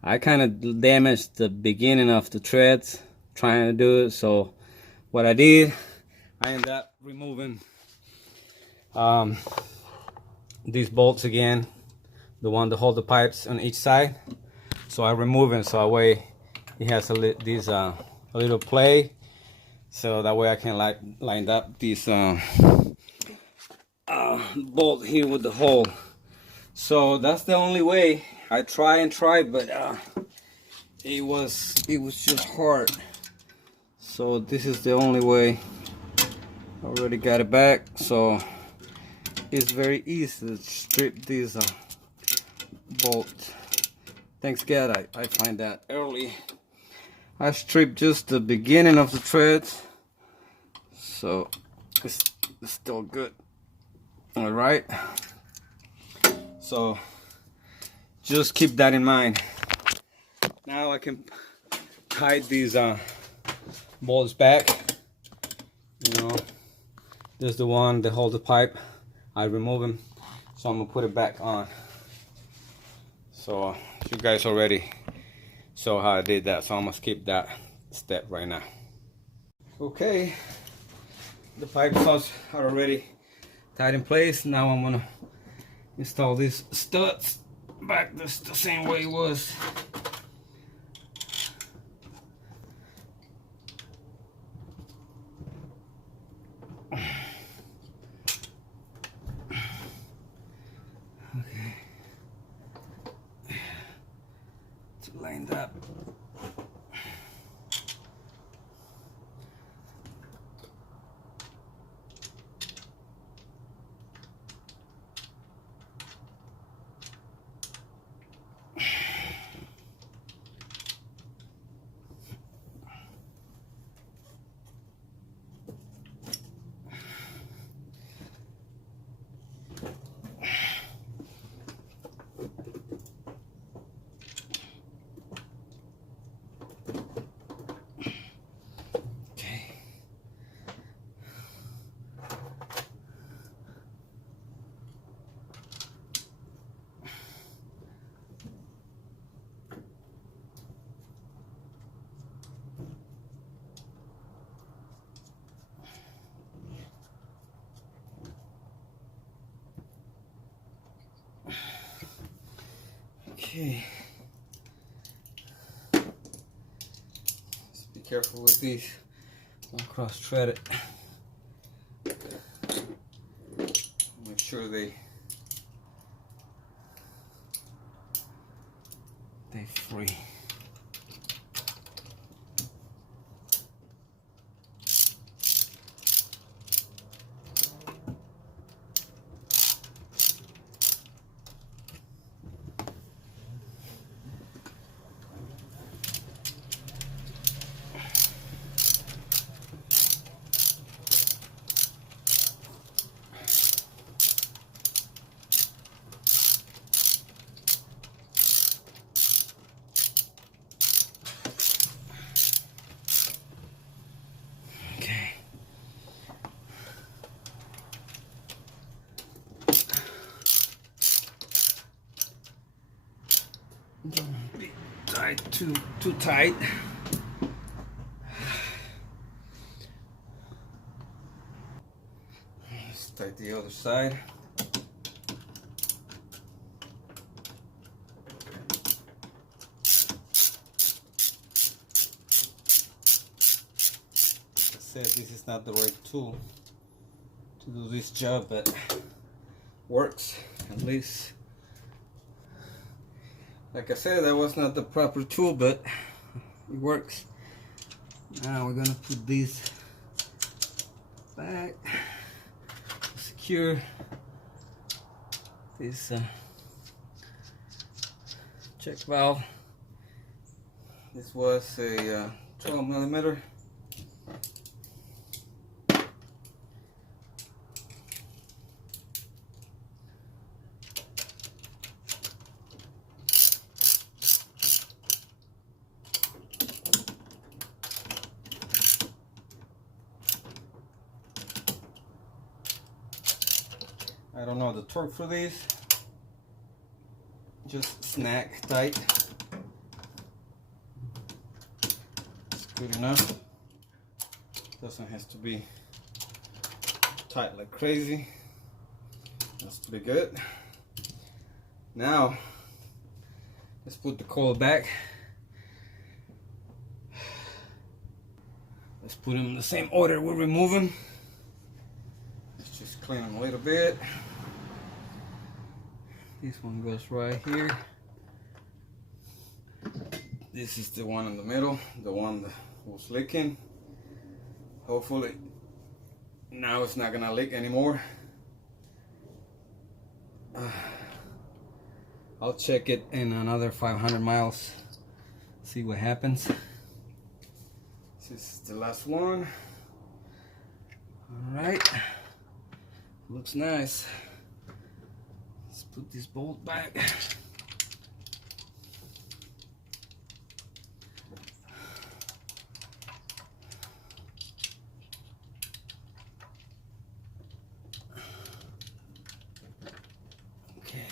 I kind of damaged the beginning of the threads trying to do it. So what I did, I ended up removing these bolts again, the one to hold the pipes on each side. So I remove it so that way it has a little play, so that way I can line up this bolt here with the hole. So that's the only way. I try, but it was just hard. So this is the only way. I already got it back, so it's very easy to strip these bolts. Thanks God I find that early. I stripped just the beginning of the threads, so it's still good. All right, so just keep that in mind. Now I can tie these bolts back. You know, there's the one that holds the pipe. I remove them, so I'm gonna put it back on. So you guys already saw how I did that, so I'm gonna skip that step right now. Okay, the pipe studs are already tied in place. Now I'm gonna install these studs back the same way it was. Okay, it's lined up. Okay. Just be careful with these. Don't cross thread it. Make sure they free. Don't be tight, too tight. Let's tight the other side. Like I said, this is not the right tool to do this job, but works at least. Like I said, that was not the proper tool, but it works. Now we're gonna put these back, secure this check valve. This was a 12 millimeter. I don't know the torque for these. Just snag tight. It's good enough. Doesn't have to be tight like crazy. That's pretty good. Now let's put the coil back. Let's put them in the same order we remove them. Let's just clean them a little bit. This one goes right here. This is the one in the middle, the one that was leaking. Hopefully now it's not gonna leak anymore. I'll check it in another 500 miles, see what happens. This is the last one. All right, looks nice. Let's put this bolt back. Okay.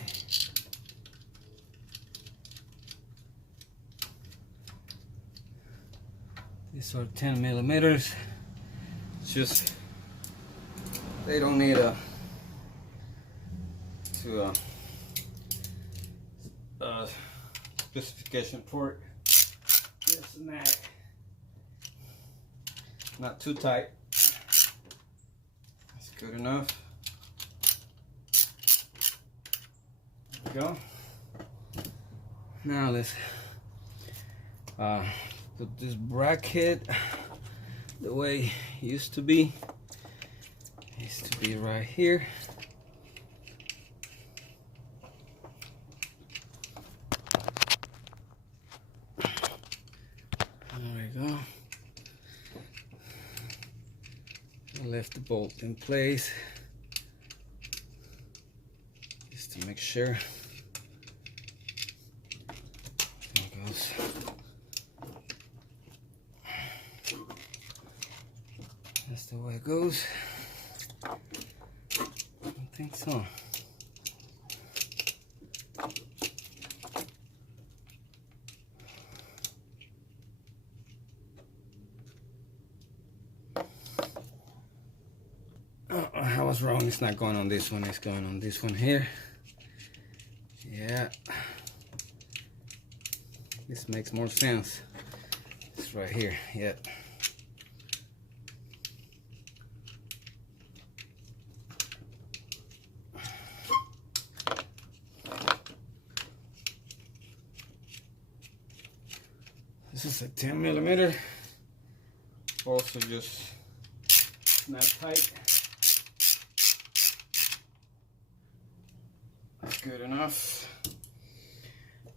These are 10 millimeters. It's just they don't need a specification port. Just snag. Not too tight. That's good enough. There we go. Now let's put this bracket the way it used to be. It used to be right here. There we go. I left the bolt in place just to make sure. There it goes. That's the way it goes. I think so. Oh, I was wrong. It's not going on this one. It's going on this one here. Yeah. This makes more sense. It's right here. Yep. This is a 10mm. Also just snap tight. That's good enough.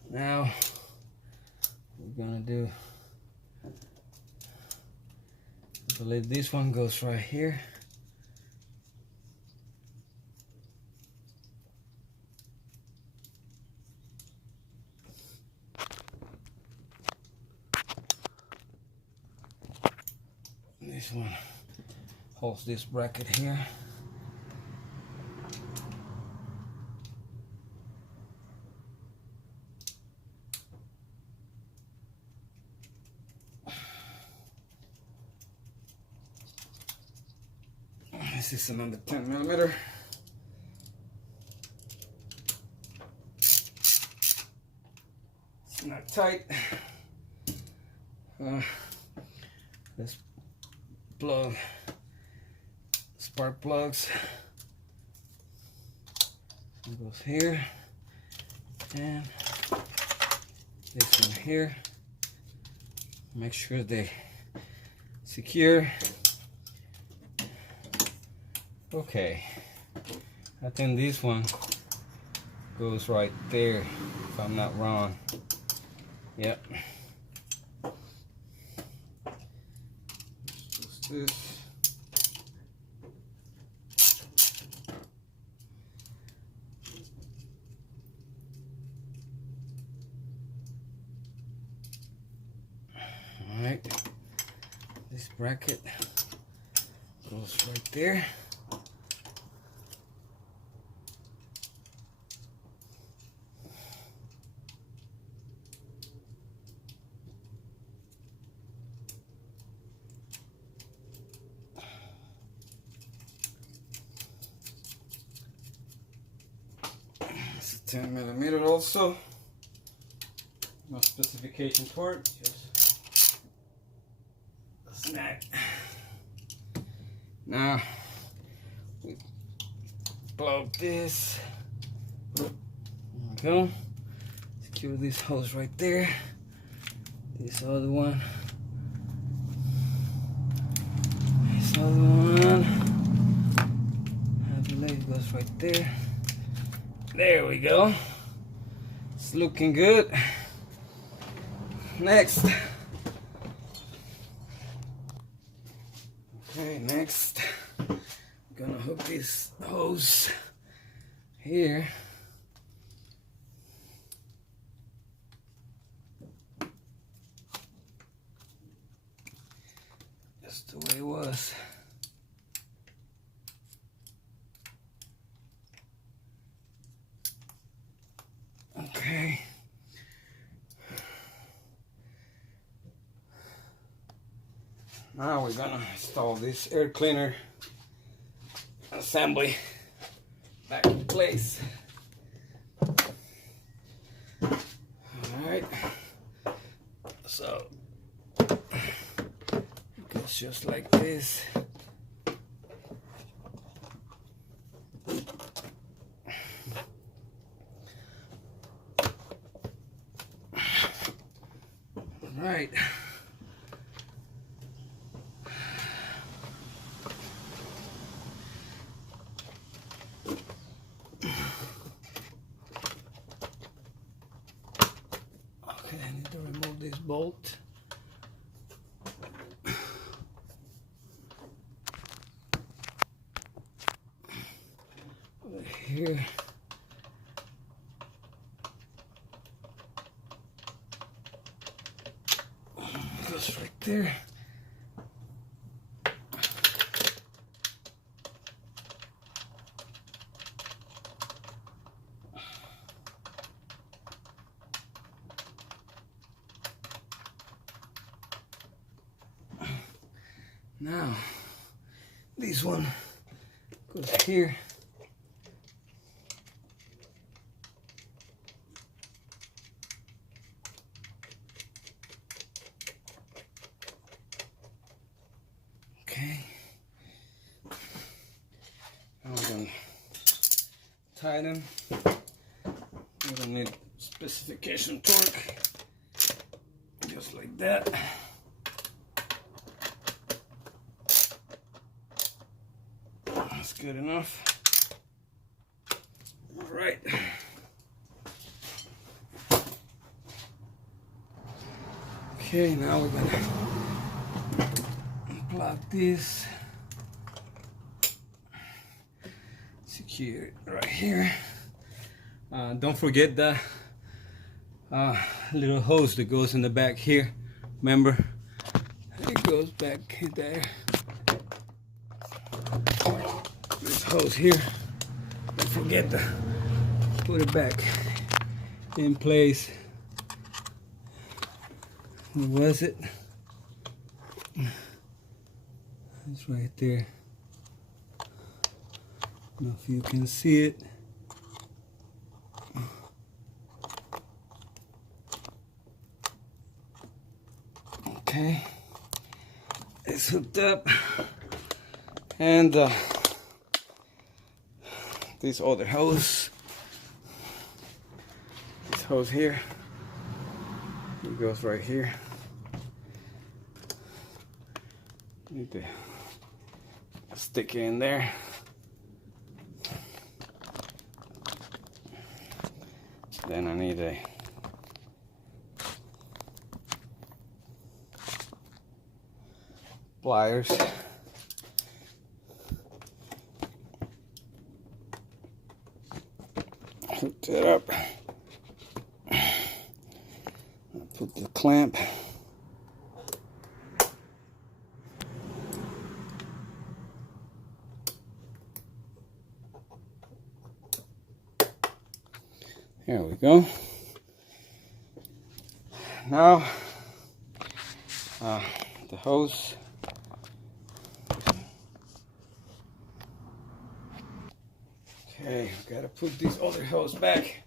Now we're gonna do, I believe this one goes right here. This one holds this bracket here. This is another 10mm. It's not tight. Let's plug spark plugs. It goes here, and this one here. Make sure they secure. Okay, I think this one goes right there, if I'm not wrong. Yep. Just this. All right. This bracket goes right there. It's a 10mm also. No specification for it, just a snap. Now we plug this. There we go. Secure this hose right there. This other one. This other one. I believe it goes right there. There we go. It's looking good. Next. Okay, next. I'm gonna hook this hose here. Just the way it was. Okay. Now we're gonna install this air cleaner assembly back in place. Alright. So it goes just like this. Alright. Okay, I need to remove this bolt. Over here. Goes right there. Now, this one goes here. tighten. We don't need specification torque. Just like that. That's good enough. All right. Okay, now we're gonna plug this. Secure it right here. Don't forget the little hose that goes in the back here. Remember, it goes back there. This hose here. Don't forget to put it back in place. Where was it? It's right there. I don't know if you can see it. Okay, it's hooked up, and this other hose, this hose here, it goes right here. Need to stick it in there. Then I need a pliers. Hook it up. Put the clamp. There we go. Now the hose. Okay, gotta put this other hose back.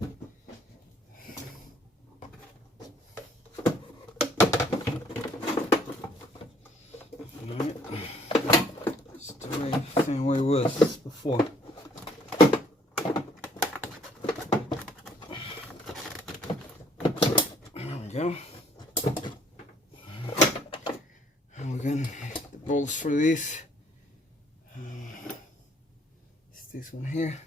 Alright. Just the same way it was before. There we go. And we're gonna get the bolts for this. It's this one here.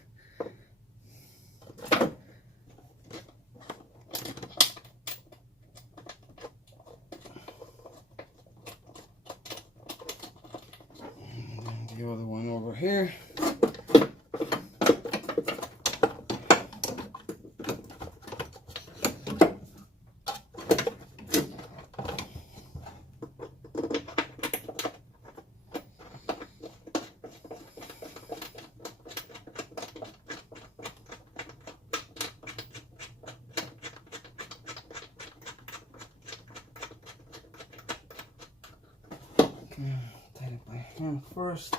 The other one over here. Tighten it by hand first.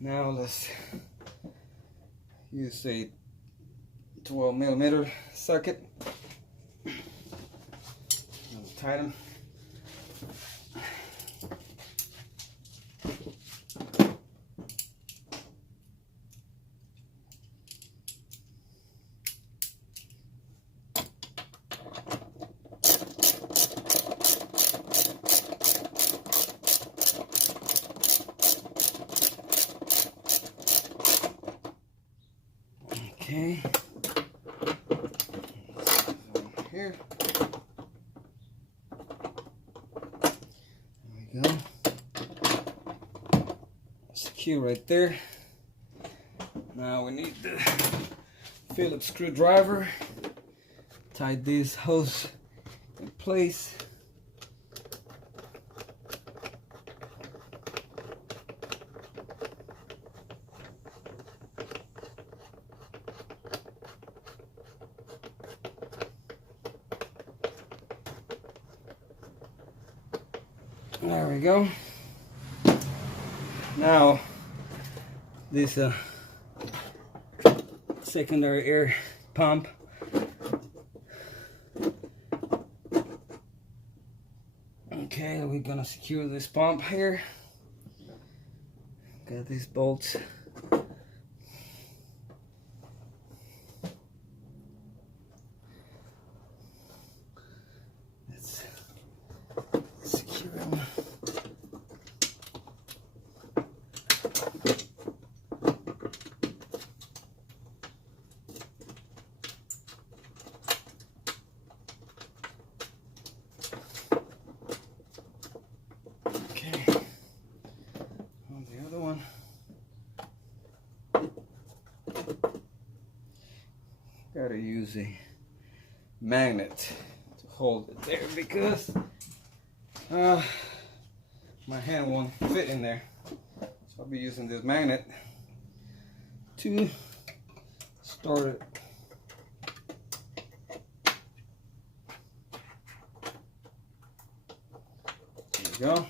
Now let's use a 12mm socket. Tighten. Okay. Here. There we go. Secure right there. Now we need the Phillips screwdriver. Tie this hose in place. There we go. Now this secondary air pump we're gonna secure this pump here. Got these bolts. Let's secure them. Gotta use a magnet to hold it there because my hand won't fit in there. So I'll be using this magnet to start it. There we go.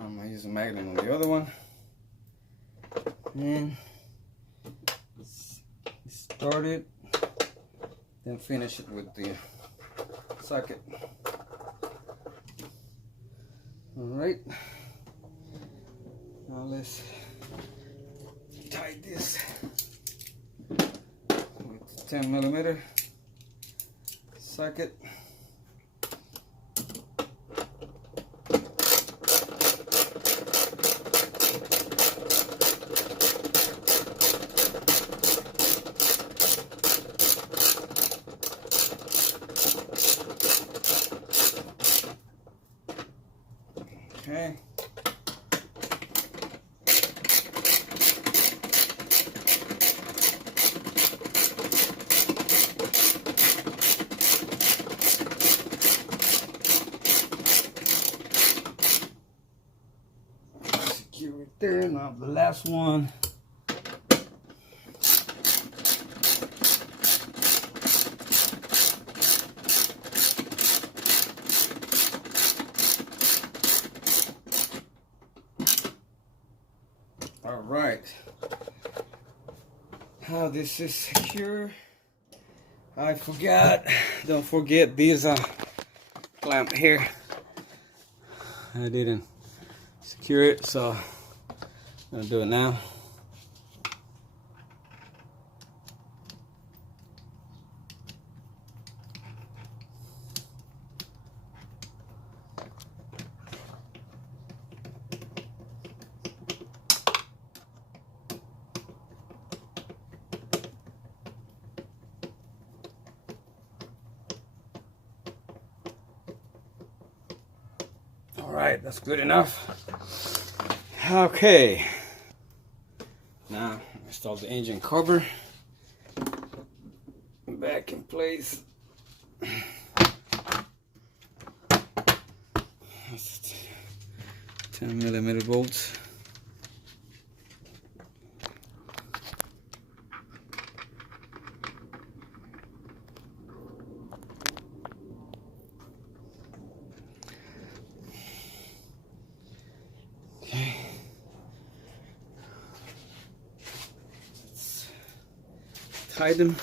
I'm gonna use a magnet on the other one. And start it, then finish it with the socket. All right, now let's tie this with 10mm socket. Okay. Secure it there. Now the last one. All right, how this is secure. I forgot, don't forget these clamp here. I didn't secure it, so I'm gonna do it now. All right, that's good enough. Okay, now install the engine cover back in place. That's 10mm bolts. Okay. Let's tie them.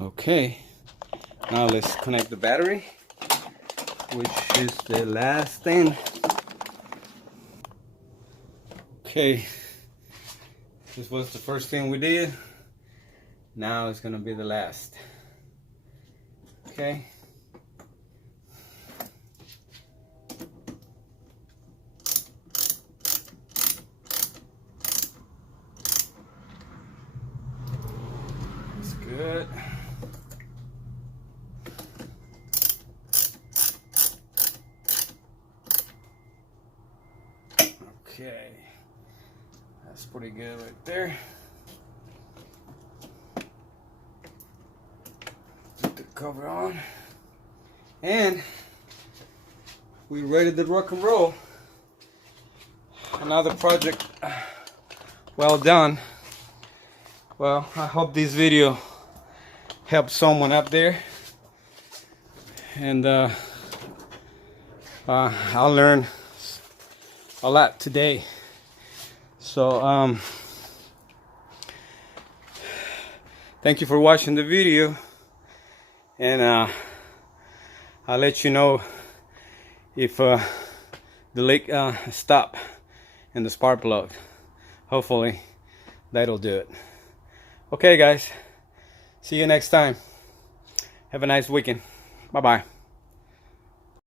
Okay, now let's connect the battery, which is the last thing. Okay, this was the first thing we did. Now it's gonna be the last. Okay. That's good. Okay, that's pretty good right there. Put the cover on, and we're ready to rock and roll. Another project well done. Well, I hope this video helped someone up there, and I'll learn a lot today. So thank you for watching the video, and I'll let you know if the leak stop in the spark plug. Hopefully that'll do it. Okay guys, see you next time. Have a nice weekend. Bye bye.